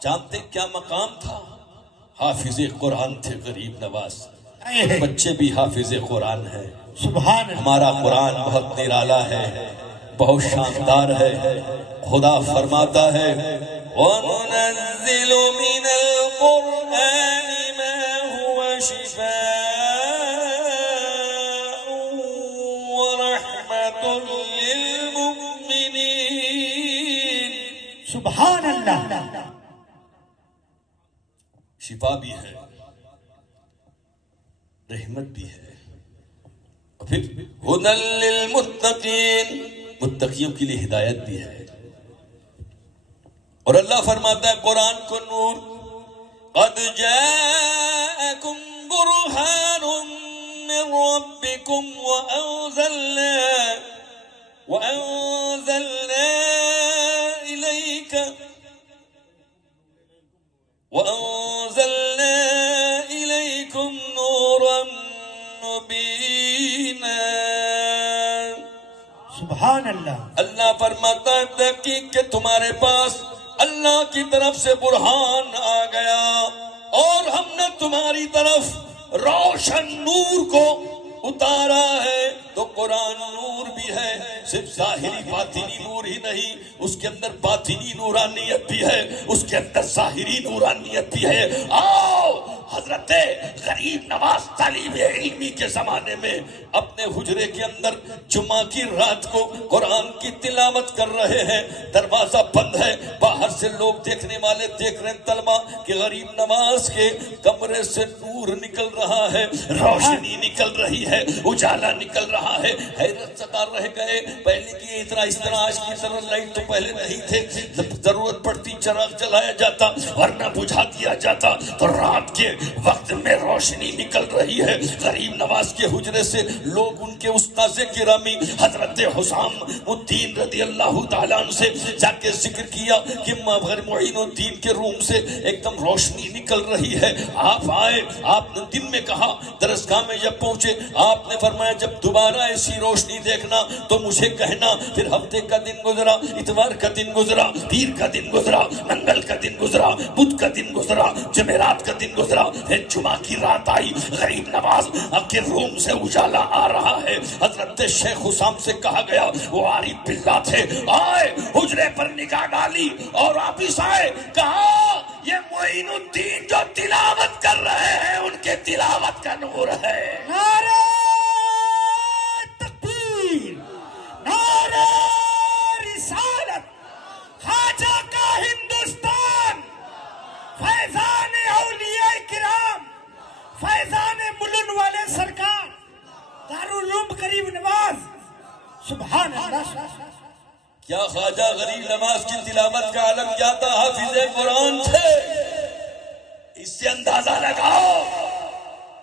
جانتے کیا مقام تھا؟ حافظ قرآن تھے غریب نواز. بچے بھی حافظ قرآن ہیں. سبحان اللہ. ہمارا قرآن بہت نرالا ہے، بہت شاندار ہے. خدا فرماتا ہے وَنُنَزِّلُ مِنَ الْقُرْآنِ مَا هُوَ شِفَاءٌ وَرَحْمَةٌ لِّلْمُؤْمِنِينَ. سبحان اللہ. شفا بھی ہے، رحمت بھی ہے، اور پھر ہدی للمتقین، متقیوں کے لیے ہدایت بھی ہے. اور اللہ فرماتا ہے قرآن کو نور. قد جاءکم برہان من ربکم وأنزلنا إليكم نورا مبينا. سبحان اللہ. اللہ فرماتا ہے تحقیق کہ تمہارے پاس اللہ کی طرف سے برہان آ گیا، اور ہم نے تمہاری طرف روشن نور کو اتارا ہے. تو قرآن نور بھی ہے، صرف ظاہری باطنی نور ہی نہیں، اس کے اندر باطنی نورانیت بھی ہے، اس کے اندر ظاہری نورانیت بھی ہے. آؤ حضرت غریب نواز طالب علمی کے زمانے میں اپنے حجرے کے اندر جمعہ کی رات کو قرآن کی تلاوت کر رہے ہیں. دروازہ بند ہے، باہر سے لوگ دیکھنے والے دیکھ رہے ہیں طلبہ کہ غریب نواز کے کمرے سے نور نکل رہا ہے، روشنی نکل رہی ہے، اجالا نکل رہا ہے. حیرت ستا رہ گئے. پہلے کی اس طرح آج کی طرح لائٹ تو پہلے نہیں تھے، ضرورت پڑتی چراغ جلایا جاتا ورنہ بجھا دیا جاتا. تو رات کے وقت میں روشنی نکل رہی ہے. غریب نواز کے حجرے سے لوگ ان کے استاذ گرامی حضرت حسام الدین رضی اللہ تعالیٰ عنہ سے جا کے ذکر کیا کہ معین الدین کے روم سے ایک دم روشنی نکل رہی ہے. آپ آئے، آپ نے دن میں کہا، درسگاہ میں جب پہنچے آپ نے فرمایا جب دوبارہ ایسی روشنی دیکھنا تو مجھے کہنا. پھر ہفتے کا دن گزرا، اتوار کا دن گزرا، پیر کا دن گزرا، منگل کا دن گزرا، بدھ کا دن گزرا، جمعرات کا دن گزرا، پھر جمعہ کی رات آئی. غریب نواز کے روم سے اجالا آ رہا ہے. حضرت شیخ حسام سے کہا گیا، وہ عارف باللہ تھے، آئے حجرے پر نگاہ ڈالی اور واپس آئے. کہا یہ معین الدین جو تلاوت کر رہے ہیں ان کے تلاوت کا نور ہے. نعرہ تکبیر، نعرہ رسالت، خواجہ کا ہندوستان، فیضان اولیاء کرام، فیضان ملن والے سرکار، دارالعلوم غریب نواز. سبحان اللہ. کیا خواجہ غریب نواز کی تلاوت کا عالم کیا تھا؟ حافظ قرآن تھے. اس سے اندازہ لگاؤ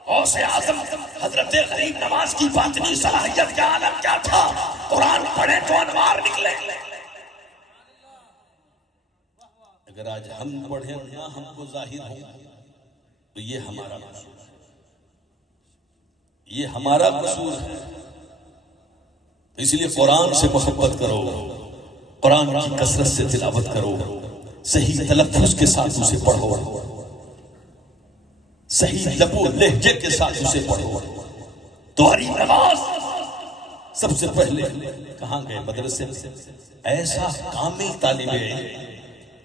غوث اعظم حضرت غریب نواز کی باطنی صلاحیت کا عالم کیا تھا. قرآن پڑھے تو انوار نکلے. اگر آج ہم پڑھیں نہ ہم کو ظاہر ہو تو یہ ہمارا قصور ہے، یہ ہمارا قصور ہے. اس لیے قرآن سے محبت کرو، قرآن کی کثرت سے تلاوت کرو، صحیح تلفظ کے ساتھ اسے پڑھو، صحیح لب و لہجے کے ساتھ اسے پڑھو. تو غریب نواز سب سے پہلے کہاں گئے؟ مدرسے میں. ایسا کامل طالب علم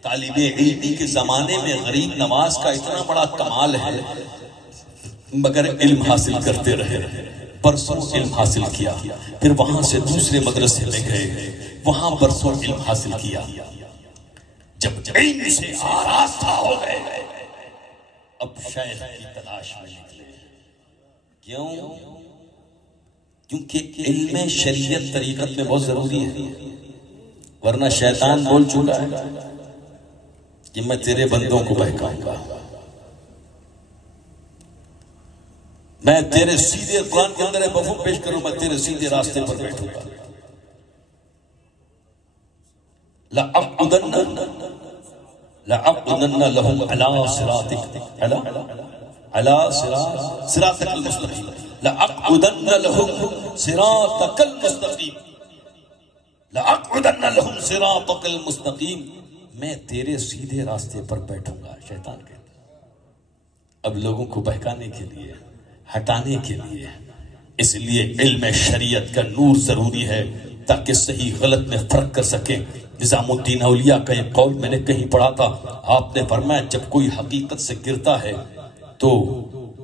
طالب علمی کے زمانے میں غریب نواز کا اتنا بڑا کمال ہے، مگر علم حاصل کرتے رہے، برسوں علم حاصل کیا، پھر وہاں سے دوسرے مدرسے میں گئے، وہاں برسوں علم حاصل کیا، جب علم سے آراستہ ہو گئے اب شیخ کی تلاش میں نکلے۔ کیوں؟ کیونکہ علم شریعت طریقت میں بہت ضروری ہے، ورنہ شیطان بول چکا ہے کہ میں تیرے بندوں کو بہکاؤں گا، میں تیرے سیدھے، قرآن کے اندر مفہوم پیش کروں، میں تیرے سیدھے راستے پر بیٹھوں گا۔ لَأَقْعُدَنَّ لَهُمْ عَلَىٰ صِرَاطِكَ الْمُسْتَقِيمِ لَأَقْعُدَنَّ لَهُمْ صِرَاطَكَ الْمُسْتَقِيمِ لَأَقْعُدَنَّ لَهُمْ صِرَاطَكَ الْمُسْتَقِيمِ، میں تیرے سیدھے راستے پر بیٹھوں گا۔ شیطان کہتا ہے اب لوگوں کو بہکانے کے لیے، ہٹانے کے لیے، اس لیے علم شریعت کا نور ضروری ہے تاکہ صحیح غلط میں فرق کر سکیں۔ نظام الدین اولیاء کا ایک قول میں نے کہیں پڑھا تھا، آپ نے فرمایا جب کوئی حقیقت سے گرتا ہے تو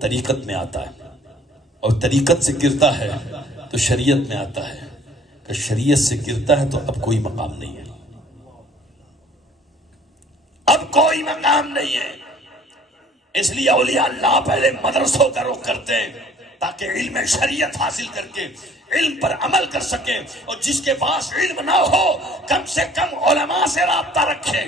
طریقت میں آتا ہے، اور طریقت سے گرتا ہے تو شریعت میں آتا ہے، کہ شریعت سے گرتا ہے تو اب کوئی مقام نہیں ہے، اب کوئی مقام نہیں ہے۔ اس لیے اولیاء اللہ پہلے مدرسوں کا رخ کرتے ہیں تاکہ علم شریعت حاصل کر کے علم پر عمل کر سکے، اور جس کے پاس علم نہ ہو کم سے کم علماء سے رابطہ رکھے۔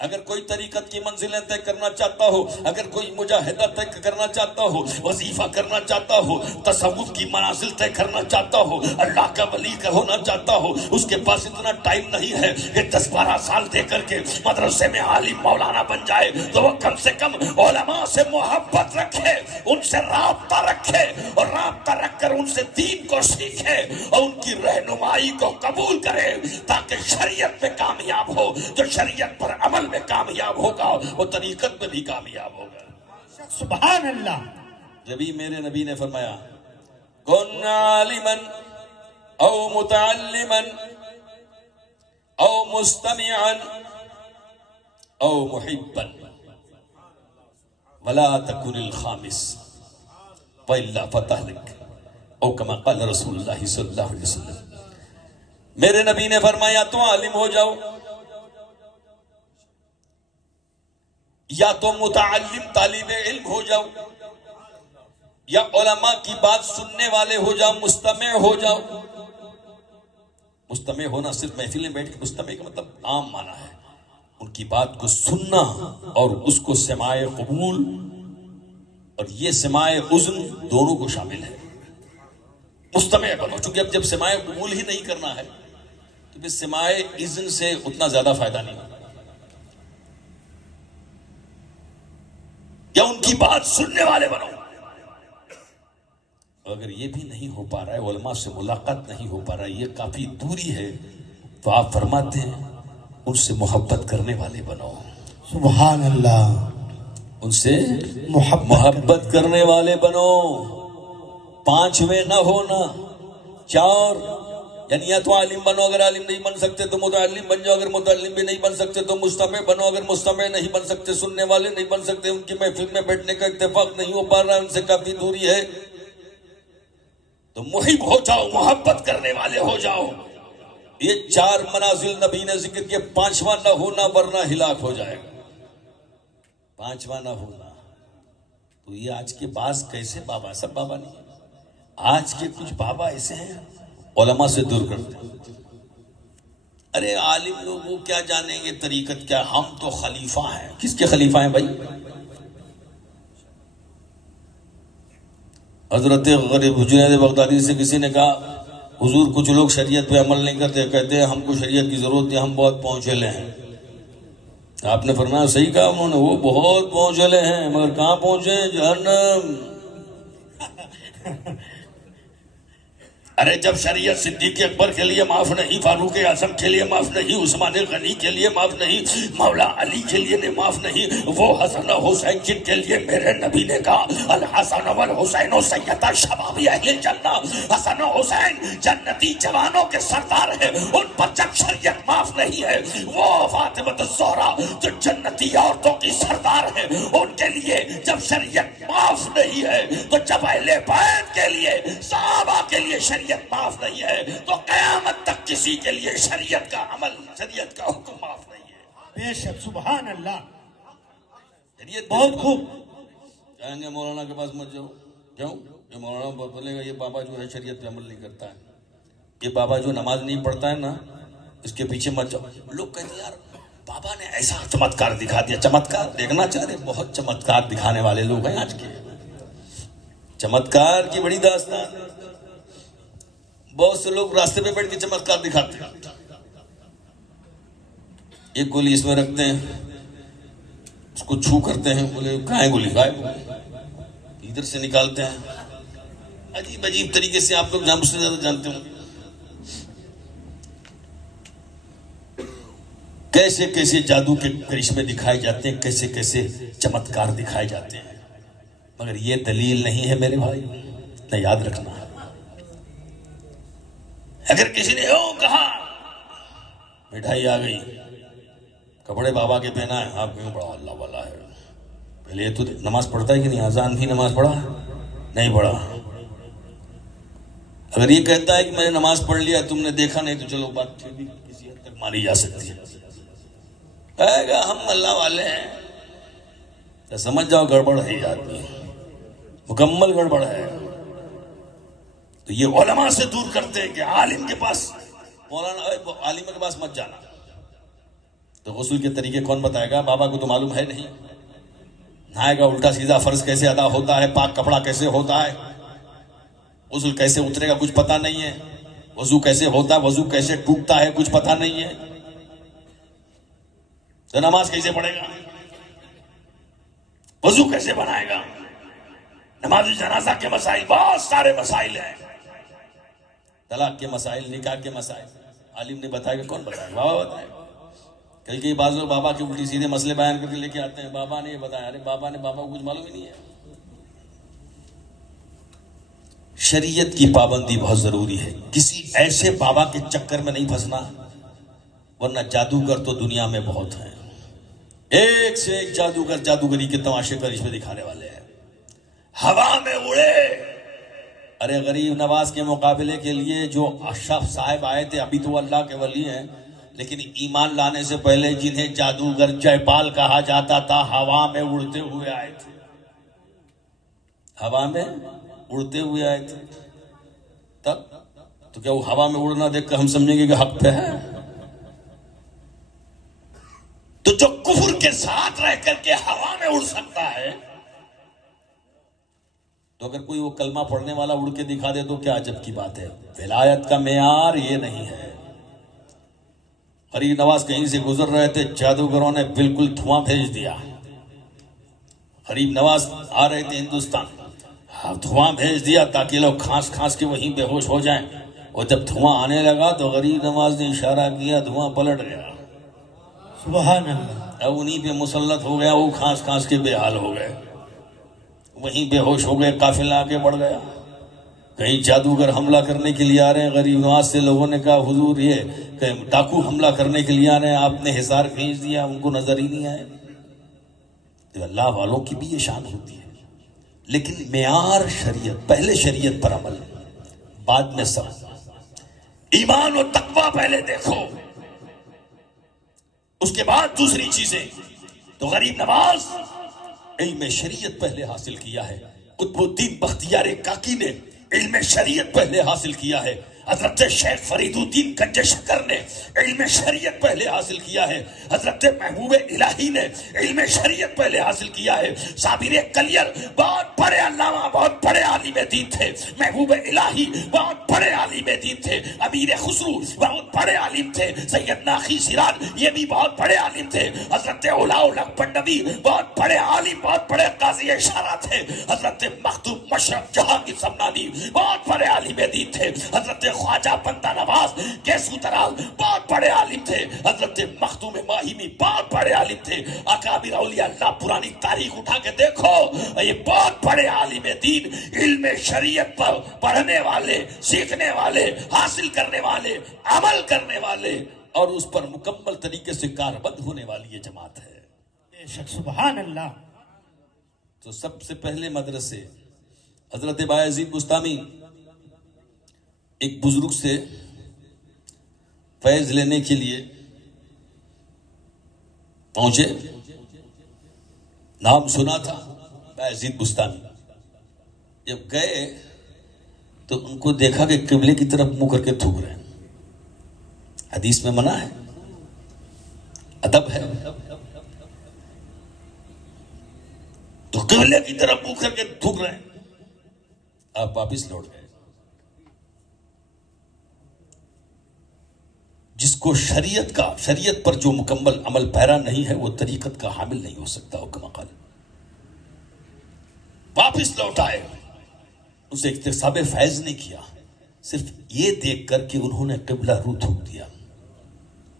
اگر کوئی طریقت کی منزلیں طے کرنا چاہتا ہو، اگر کوئی مجاہدہ طے کرنا چاہتا ہو، وظیفہ کرنا چاہتا ہو، تصوف کی منازل طے کرنا چاہتا ہو، اللہ کا ولی کا ہونا چاہتا ہو، اس کے پاس اتنا ٹائم نہیں ہے کہ 10-12 سال دے کر کے مدرسے میں عالم مولانا بن جائے، تو وہ کم سے کم علماء سے محبت رکھے، ان سے رابطہ رکھے، اور رابطہ رکھ کر ان سے دین کو سیکھے اور ان کی رہنمائی کو قبول کرے تاکہ شریعت میں کامیاب ہو۔ جو شریعت پر عمل میں کامیاب ہوگا وہ طریقت میں بھی کامیاب ہوگا۔ سبحان اللہ۔ جبھی میرے نبی نے فرمایا کن عالما او متعلما او مستمعا او محبا ولا تكن الخامس والا فتهلك، او كما قال رسول اللہ صلی اللہ علیہ وسلم۔ میرے نبی نے فرمایا تو عالم ہو جاؤ، یا تو متعلم طالب علم ہو جاؤ، یا علماء کی بات سننے والے ہو جاؤ، مستمع ہو جاؤ۔ مستمع ہونا صرف محفل میں بیٹھ کے، مستمع کا مطلب عام معنی ہے ان کی بات کو سننا اور اس کو سماع قبول، اور یہ سماع اذن دونوں کو شامل ہے۔ مستمع بنو، چونکہ اب جب سماع قبول ہی نہیں کرنا ہے تو پھر سماع اذن سے اتنا زیادہ فائدہ نہیں ہوگا، یا ان کی بات سننے والے بنو۔ اگر یہ بھی نہیں ہو پا رہا ہے، علماء سے ملاقات نہیں ہو پا رہا ہے، یہ کافی دوری ہے، تو آپ فرماتے ہیں ان سے محبت کرنے والے بنو۔ سبحان اللہ۔ ان سے محبت کرنے والے بنو، 5ویں نہ ہونا، 4، یعنی یا تو عالم بنو، اگر عالم نہیں بن سکتے تو متعلم بن جاؤ، اگر متعلم بھی نہیں بن سکتے تو مستمع بنو، اگر مستمع نہیں بن سکتے، سننے والے نہیں بن سکتے، ان کی محفل میں بیٹھنے کا اتفاق نہیں ہو پا رہا ہے، ان سے کافی دوری ہے، تو محب ہو جاؤ، محبت کرنے والے ہو جاؤ۔ یہ 4 منازل نبی نے ذکر کیا، 5واں نہ ہونا ورنہ ہلاک ہو جائے گا۔ 5واں نہ ہونا، تو یہ آج کے بعض کیسے بابا، سب بابا نہیں، آج کے کچھ بابا ایسے ہیں علماء سے دور کرتے ہیں۔ ارے عالم لوگ وہ کیا جانیں گے طریقت کیا، ہم تو خلیفہ ہیں۔ کس کے خلیفہ ہیں بھائی؟ حضرت غریب جنید بغدادی سے کسی نے کہا حضور کچھ لوگ شریعت پہ عمل نہیں کرتے، کہتے ہیں ہم کو شریعت کی ضرورت نہیں، ہم بہت پہنچے ہیں۔ آپ نے فرمایا صحیح کہا انہوں نے، وہ بہت پہنچے ہیں مگر کہاں پہنچے ہیں؟ جہنم۔ ارے جب شریعت صدیق اکبر کے لیے معاف نہیں، فاروق اعظم کے لیے معاف نہیں، عثمان غنی کے لیے معاف نہیں، مولا علی کے لیے معاف نہیں، وہ حسن و حسین جن کے لیے میرے نبی نے کہا الحسن والحسین سیدا شباب اہل جنہ، حسن و حسین جنتی جوانوں کے سردار ہیں، ان پر جب شریعت معاف معاف نہیں ہے. وہ فاطمہ الزہرا جو جنتی عورتوں کی سردار ہے، ان کے لیے جب شریعت معاف نہیں ہے تو جب اہل بیت کے لیے، صحابہ کے لیے شریعت معاف نہیں ہے تو قیامت تک کسی کے لیے شریعت کا عمل، شریعت کا حکم معاف نہیں ہے. بے شک، سبحان اللہ. شریعت بہت خوب. کہیں گے مولانا کے پاس مت جاؤ. کیوں؟ یہ مولانا بولے گا یہ بابا جو ہے شریعت پہ عمل نہیں کرتا ہے، یہ بابا جو نماز نہیں پڑھتا ہے نا، اس کے پیچھے مت جاؤ. لوگ کہتے ہیں یار بابا نے ایسا چمتکار دکھا دیا. چمتکار دیکھنا چاہ رہے؟ بہت چمتکار دکھانے والے لوگ ہیں آج کے. چمتکار کی بڑی داستان. بہت سے لوگ راستے پہ بیٹھ کے چمتکار دکھاتے ہیں. ایک گولی اس میں رکھتے ہیں، اس کو چھو کرتے ہیں، بولے کہاں ہے گولی؟ غائب. ادھر سے نکالتے ہیں. عجیب عجیب طریقے سے. آپ لوگ مجھ سے زیادہ جانتے ہوں کیسے کیسے جادو کے کرشمے دکھائے جاتے ہیں، کیسے کیسے چمتکار دکھائے جاتے ہیں. مگر یہ دلیل نہیں ہے میرے بھائی، نہ یاد رکھنا. اگر کسی نے کہا مٹھائی آ گئی، کپڑے بابا کے پہنا ہے، آپ کیوں؟ بڑا اللہ والا ہے. پہلے یہ تو نماز پڑھتا ہے کہ نہیں؟ اذان بھی نماز پڑھا نہیں پڑھا. اگر یہ کہتا ہے کہ میں نے نماز پڑھ لیا تم نے دیکھا نہیں، تو چلو بات پھر بھی کسی حد تک مانی جا سکتی ہے. کہے گا ہم اللہ والے ہیں، تو سمجھ جاؤ گڑبڑ ہے. یہ آدمی مکمل گڑبڑ ہے. تو یہ علماء سے دور کرتے ہیں کہ عالم کے پاس، مولانا عالم کے پاس مت جانا. تو غسل کے طریقے کون بتائے گا؟ بابا کو تو معلوم ہے نہیں. نہائے گا الٹا سیدھا فرض کیسے ادا ہوتا ہے، پاک کپڑا کیسے ہوتا ہے، غسل کیسے اترے گا کچھ پتا نہیں ہے، وضو کیسے ہوتا ہے، وضو کیسے ٹوٹتا ہے کچھ پتا نہیں ہے. تو نماز کیسے پڑھے گا؟ وضو کیسے بنائے گا؟ نماز جنازہ کے مسائل، بہت سارے مسائل ہیں. طلاق کے مسائل، نکاح کے مسائل عالم نے بتایا کہ کون بتائے؟ بابا بتائے. کئی بعض لوگ بابا کے الٹی سیدھے مسئلے بیان کر کے لے کے آتے ہیں، بابا نے یہ بتایا. ارے بابا کو کچھ معلوم ہی نہیں ہے. شریعت کی پابندی بہت ضروری ہے. کسی ایسے بابا کے چکر میں نہیں پھنسنا، ورنہ جادوگر تو دنیا میں بہت ہیں. ایک سے ایک جادوگر جادوگری کے تماشے کرشمے دکھانے والے ہیں. ہوا میں اڑے. ارے غریب نواز کے مقابلے کے لیے جو اشرف صاحب آئے تھے، ابھی تو اللہ کے ولی ہیں، لیکن ایمان لانے سے پہلے جنہیں جادوگر جے پال کہا جاتا تھا، ہوا میں اڑتے ہوئے آئے تھے. ہوا میں اڑتے ہوئے آئے تھے. تب تو کیا وہ ہوا میں اڑنا دیکھ کر ہم سمجھیں گے کہ حق پہ ہے؟ تو جو کفر کے ساتھ رہ کر کے ہوا میں اڑ سکتا ہے، تو اگر کوئی وہ کلمہ پڑھنے والا اڑ کے دکھا دے تو کیا عجب کی بات ہے. ولایت کا معیار یہ نہیں ہے. غریب نواز کہیں سے گزر رہے تھے، جادوگروں نے بالکل دھواں بھیج دیا. غریب نواز آ رہے تھے ہندوستان، دھواں بھیج دیا تاکہ لوگ کھانس کھانس کے وہیں بے ہوش ہو جائیں. اور جب دھواں آنے لگا تو غریب نواز نے اشارہ کیا، دھواں پلٹ گیا. سبحان اللہ. اب انہیں پہ مسلط ہو گیا، وہ کھانس کھانس کے بے حال ہو گئے، وہیں بے ہوش ہو گئے. قافلہ آگے بڑھ گیا. کہیں جادوگر حملہ کرنے کے لیے آ رہے ہیں. غریب نواز سے لوگوں نے کہا حضور یہ کہ ڈاکو حملہ کرنے کے لیے آ رہے ہیں، آپ نے حصار کھینچ دیا، ان کو نظر ہی نہیں آئے. تو اللہ والوں کی بھی یہ شان ہوتی ہے. لیکن معیار شریعت، پہلے شریعت پر عمل، بعد میں سب. ایمان و تقوی پہلے دیکھو، اس کے بعد دوسری چیزیں. تو غریب نواز علم شریعت پہلے حاصل کیا ہے. قطب الدین بختیار کاکی نے علم شریعت پہلے حاصل کیا ہے. حضرت شیخ فرید الدین گنج شکر نے علم شریعت پہلے حاصل کیا ہے. حضرت محبوب الہی نے علم شریعت پہلے حاصل کیا ہے. صابر کلیر بہت بڑے علامہ، بہت بڑے عالم دین تھے. محبوب الہی بہت بڑے عالم دین تھے. امیر خسرو بہت بڑے عالم تھے. سید ناخی سراج یہ بھی بہت بڑے عالم تھے. حضرت اولاء نبی بہت بڑے عالم، بہت بڑے قاضی اشارہ تھے. حضرت مخدوم مشرف جہاں کی سمنانی بہت بڑے عالم دین تھے. حضرت خواجہ بندہ نواز کیسو ترال بہت بڑے عالم تھے. حضرت مخدوم ماہیمی بہت بڑے عالم تھے. اکابر اولیاء اللہ پرانی تاریخ اٹھا کے دیکھو، یہ بہت بڑے عالم دین، علم شریعت پر پڑھنے والے، سیکھنے والے، حاصل کرنے والے، عمل کرنے والے اور اس پر مکمل طریقے سے کاربند ہونے والی یہ جماعت ہے. بے شک سبحان اللہ. تو سب سے پہلے مدرسے حضرت بایزید بستامی ایک بزرگ سے فیض لینے کے لیے پہنچے. نام سنا تھا بایزید بستامی. جب گئے تو ان کو دیکھا کہ قبلے کی طرف منہ کر کے تھوک رہے ہیں. حدیث میں منع ہے، ادب ہے. تو قبلے کی طرف منہ کر کے تھوک رہے ہیں. آپ واپس لوٹ گئے. جس کو شریعت پر جو مکمل عمل پیرا نہیں ہے وہ طریقت کا حامل نہیں ہو سکتا. حکم قال واپس لوٹ آئے. اسے اکتساب فیض نہیں کیا، صرف یہ دیکھ کر کہ انہوں نے قبلہ رو تھوک دیا.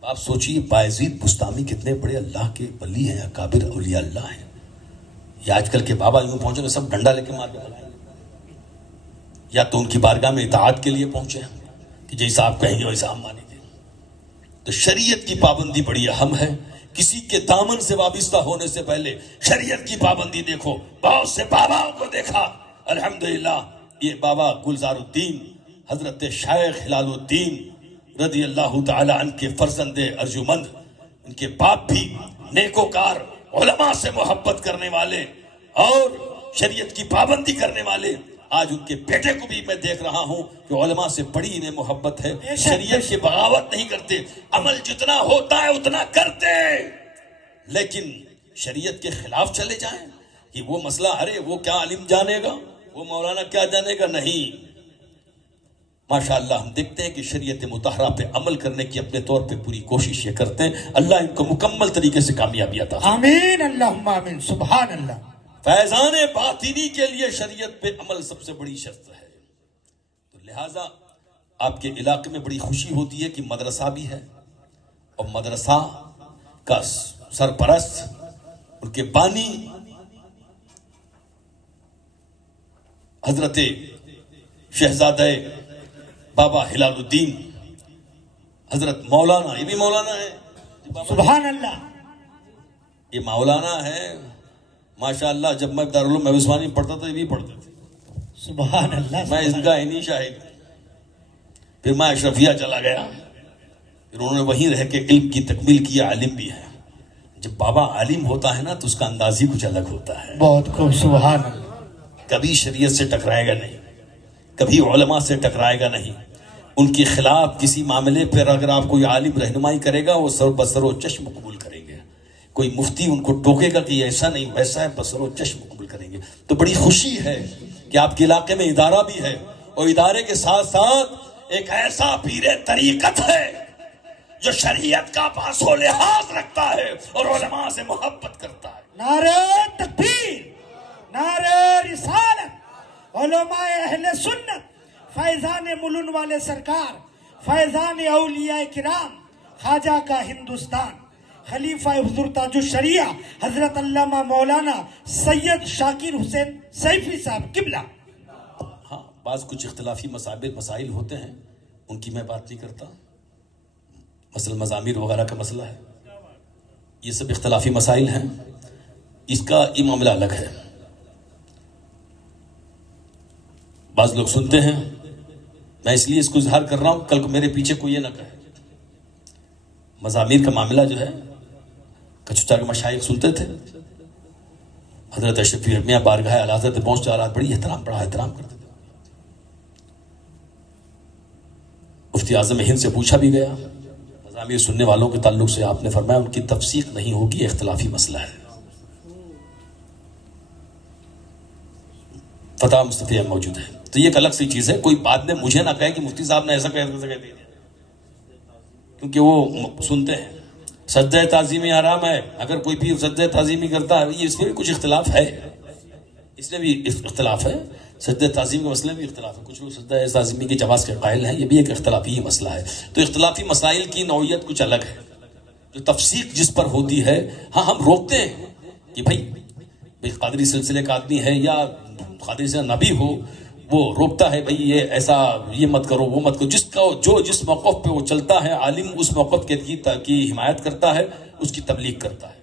آپ سوچئے بایزید بستامی کتنے بڑے اللہ کے ولی ہیں، اکابر اولیاء اللہ ہیں. یا آج کل کے بابا یوں پہنچے سب ڈنڈا لے کے مار کے بھگائیں، یا تو ان کی بارگاہ میں اطاعت کے لیے پہنچے کہ جیسا آپ کہیں گے ویسا ہم مانیں گے. تو شریعت کی پابندی بڑی اہم ہے. کسی کے دامن سے وابستہ ہونے سے پہلے شریعت کی پابندی دیکھو. بہت سے باباؤں کو دیکھا، الحمدللہ یہ بابا گلزار الدین حضرت شیخ ہلال الدین رضی اللہ تعالی عنہ کے فرزند ارجمند، ان کے باپ بھی نیکوکار، علماء سے محبت کرنے والے اور شریعت کی پابندی کرنے والے. آج ان کے بیٹے کو بھی میں دیکھ رہا ہوں کہ علماء سے بڑی انہیں محبت ہے. شریعت کی بغاوت نہیں کرتے، عمل جتنا ہوتا ہے اتنا کرتے. لیکن شریعت کے خلاف چلے جائیں کہ وہ مسئلہ ارے وہ کیا عالم جانے گا، وہ مولانا کیا جانے گا، نہیں. ماشاءاللہ ہم دیکھتے ہیں کہ شریعت مطہرہ پہ عمل کرنے کی اپنے طور پہ پوری کوشش یہ کرتے ہیں. اللہ ان کو مکمل طریقے سے کامیابی عطا فرمائے. آمین اللہم آمین. سبحان اللہ. فیضان باطنی کے لیے شریعت پہ عمل سب سے بڑی شرط ہے. تو لہٰذا آپ کے علاقے میں بڑی خوشی ہوتی ہے کہ مدرسہ بھی ہے، اور مدرسہ کا سرپرست ان کے بانی حضرت شہزادہ بابا ہلال الدین حضرت مولانا، یہ بھی مولانا ہے. سبحان اللہ. یہ مولانا ہے ماشاءاللہ. جب میں دارالعلوم میں عثمانی میں پڑھتا تھا یہ بھی پڑھتے تھے. سبحان اللہ. میں اس کا عینی شاہد. پھر میں اشرفیہ چلا گیا، پھر انہوں نے وہیں رہ کے علم کی تکمیل کی. عالم بھی ہے. جب بابا عالم ہوتا ہے نا تو اس کا انداز ہی کچھ الگ ہوتا ہے. بہت خوب. سبحان اللہ. کبھی شریعت سے ٹکرائے گا نہیں، کبھی علماء سے ٹکرائے گا نہیں. ان کے خلاف کسی معاملے پر اگر آپ کوئی عالم رہنمائی کرے گا وہ سر بسر و چشم قبول کریں گے. کوئی مفتی ان کو ٹوکے گا کہ یہ ایسا نہیں ویسا ہے، بسر و چشم قبول کریں گے. تو بڑی خوشی ہے کہ آپ کے علاقے میں ادارہ بھی ہے، اور ادارے کے ساتھ ساتھ ایک ایسا پیر طریقت ہے جو شریعت کا پاس و لحاظ رکھتا ہے اور علماء سے محبت کرتا ہے. نعرہ تکبیر، نعرہ رسالت. علماء اہل سنت، فیضان ملن والے سرکار، فیضان اولیاء کرام، خواجہ کا ہندوستان، خلیفہ حضور تاج الشریعہ حضرت علامہ مولانا سید شاکر حسین سیفی صاحب قبلہ. ہاں بعض کچھ اختلافی مسائل ہوتے ہیں، ان کی میں بات نہیں کرتا. مثلا مضامیر وغیرہ کا مسئلہ ہے، یہ سب اختلافی مسائل ہیں. اس کا یہ معاملہ الگ ہے. بعض لوگ سنتے ہیں، میں اس لیے اس کو اظہار کر رہا ہوں کل کو میرے پیچھے کوئی یہ نہ کہے. مضامیر کا معاملہ جو ہے کچھوچا کے مشائخ سنتے تھے. حضرت اشرف میاں بارگاہ اعلی حضرت پہنچ جا رہا، بڑا احترام کرتے تھے. مفتی اعظم ہند سے پوچھا بھی گیا، مضامیر سننے والوں کے تعلق سے آپ نے فرمایا ان کی تفسیق نہیں ہوگی، اختلافی مسئلہ ہے. فتح مستفیہ موجود ہے. تو یہ ایک الگ سی چیز ہے. کوئی بعد میں مجھے نہ کہے کہ مفتی صاحب نے ایسا کہہ دیا، کیونکہ وہ سنتے ہیں. سجدہ تعظیمی حرام ہے، اگر کوئی پیر سجدہ تعظیمی کرتا ہے یہ اس میں بھی کچھ اختلاف ہے، اس میں بھی اختلاف ہے. سجدہ تعظیم کے مسئلے میں بھی اختلاف ہے. کچھ لوگ سجدہ تعظیمی کی جواز کے قائل ہیں، یہ بھی ایک اختلافی مسئلہ ہے. تو اختلافی مسائل کی نوعیت کچھ الگ ہے. جو تفسیق جس پر ہوتی ہے، ہاں ہم روکتے ہیں کہ بھائی قادری سلسلے کا آدمی ہے یا قادری سے نبی ہو، وہ روکتا ہے بھئی یہ ایسا، یہ مت کرو، وہ مت کرو، جس موقف پہ وہ چلتا ہے عالم اس موقف کی حمایت کرتا ہے، اس کی تبلیغ کرتا ہے۔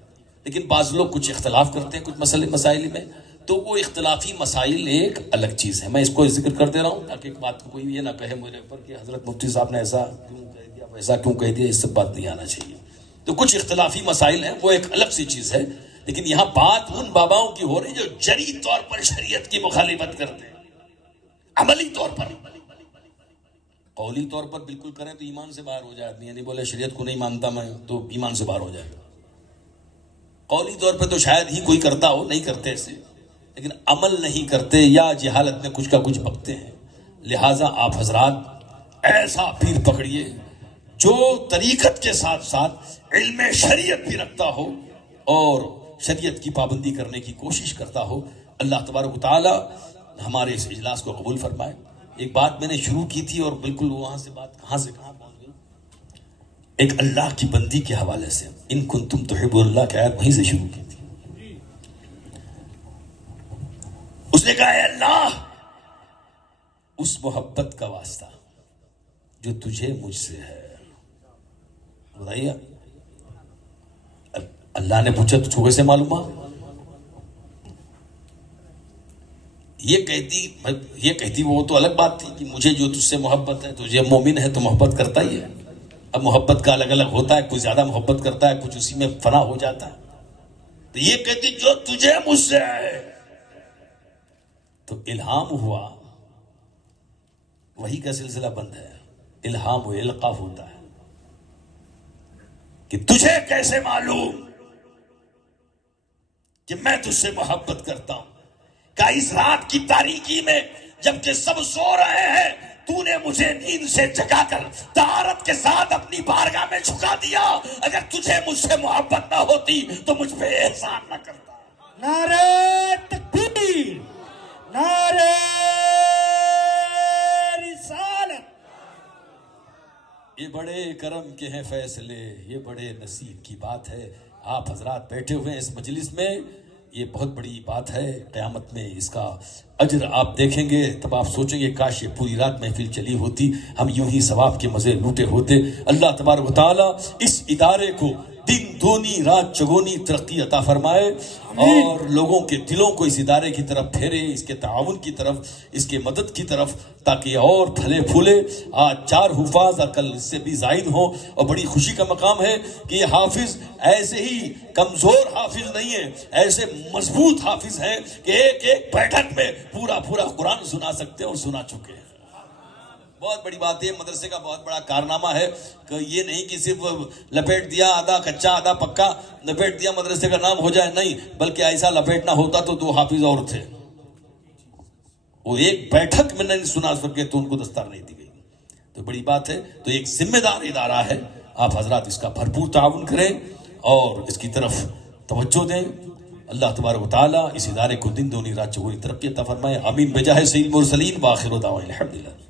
لیکن بعض لوگ کچھ اختلاف کرتے ہیں کچھ مسائل میں، تو وہ اختلافی مسائل ایک الگ چیز ہے۔ میں اس کو ذکر کر دے رہا ہوں تاکہ ایک بات کو کوئی یہ نہ کہے میرے اوپر کہ حضرت مفتی صاحب نے ایسا کیوں کہہ دیا، ویسا کیوں کہہ دیا، اس سے بات نہیں آنا چاہیے۔ تو کچھ اختلافی مسائل ہیں، وہ ایک الگ سی چیز ہے، لیکن یہاں بات ان باباؤں کی ہو رہی جو جری طور پر شریعت کی مخالفت کرتے ہیں، عملی طور پر۔ قولی طور پر بالکل کریں تو ایمان سے باہر ہو جائے آدمی، یعنی بولے شریعت کو نہیں مانتا میں تو ایمان سے باہر ہو جائے گا۔ قولی طور پہ تو شاید ہی کوئی کرتا ہو، نہیں کرتے ایسے، لیکن عمل نہیں کرتے یا جہالت میں کچھ کا کچھ بکتے ہیں۔ لہٰذا آپ حضرات ایسا پیر پکڑیے جو طریقت کے ساتھ ساتھ علم شریعت بھی رکھتا ہو اور شریعت کی پابندی کرنے کی کوشش کرتا ہو۔ اللہ تبارک و تعالی ہمارے اس اجلاس کو قبول فرمائے۔ ایک بات میں نے شروع کی تھی اور بالکل وہاں سے بات کہاں سے کہاں پہنچ گئی، ایک اللہ کی بندی کے حوالے سے، ان کنتم تحبون اللہ کی آیت وہیں سے شروع کی تھی۔ اس نے کہا اے اللہ، اس محبت کا واسطہ جو تجھے مجھ سے ہے۔ بتائیے، اللہ نے پوچھا تجھ کو کیسے معلوم ہے؟ یہ کہتی وہ تو الگ بات تھی کہ مجھے جو تجھ سے محبت ہے، تجھے مومن ہے تو محبت کرتا ہی ہے۔ اب محبت کا الگ الگ ہوتا ہے، کوئی زیادہ محبت کرتا ہے، کچھ اسی میں فنا ہو جاتا ہے۔ تو یہ کہتی جو تجھے مجھ سے ہے، تو الہام ہوا، وہی کا سلسلہ بند ہے، الہام و القا ہوتا ہے کہ تجھے کیسے معلوم کہ میں تجھ سے محبت کرتا ہوں؟ کہ اس رات کی تاریکی میں جبکہ سب سو رہے ہیں، تو نے مجھے نیند سے جگا کر طہارت کے ساتھ اپنی بارگاہ میں جھکا دیا۔ اگر تجھے مجھ سے محبت نہ ہوتی تو مجھ پہ احسان نہ کرتا۔ نعرہ تکبیر، نعرہ رسالت۔ یہ بڑے کرم کے ہیں فیصلے، یہ بڑے نصیب کی بات ہے۔ آپ حضرات بیٹھے ہوئے ہیں اس مجلس میں، یہ بہت بڑی بات ہے۔ قیامت میں اس کا اجر آپ دیکھیں گے، تب آپ سوچیں گے کاش یہ پوری رات محفل چلی ہوتی، ہم یوں ہی ثواب کے مزے لوٹے ہوتے۔ اللہ تبارک و تعالی اس ادارے کو دن دونی رات چگونی ترقی عطا فرمائے اور لوگوں کے دلوں کو اس ادارے کی طرف پھیرے، اس کے تعاون کی طرف، اس کے مدد کی طرف، تاکہ اور پھلے پھولے۔ آج 4 حفاظ اور کل اس سے بھی زائد ہوں، اور بڑی خوشی کا مقام ہے کہ یہ حافظ ایسے ہی کمزور حافظ نہیں ہیں، ایسے مضبوط حافظ ہیں کہ ایک ایک بیٹھک میں پورا قرآن سنا سکتے ہیں اور سنا چکے ہیں۔ بہت بڑی بات ہے، مدرسے کا بہت بڑا کارنامہ ہے کہ یہ نہیں کہ صرف لپیٹ دیا آدھا کچا آدھا پکا، لپیٹ دیا مدرسے کا نام ہو جائے، نہیں، بلکہ ایسا لپیٹنا ہوتا تو 2 حافظ اور تھے، وہ ایک بیٹھک میں نہیں سنا سکے تو ان کو دستار نہیں دی گئی، تو بڑی بات ہے۔ تو ایک ذمہ دار ادارہ ہے، آپ حضرات اس کا بھرپور تعاون کریں اور اس کی طرف توجہ دیں۔ اللہ تبارک و تعالی اس ادارے کو دن دونی رات چگونی ترقی عطا فرمائے، آمین بجاہ سید المرسلین، وآخر دعوانا الحمدللہ۔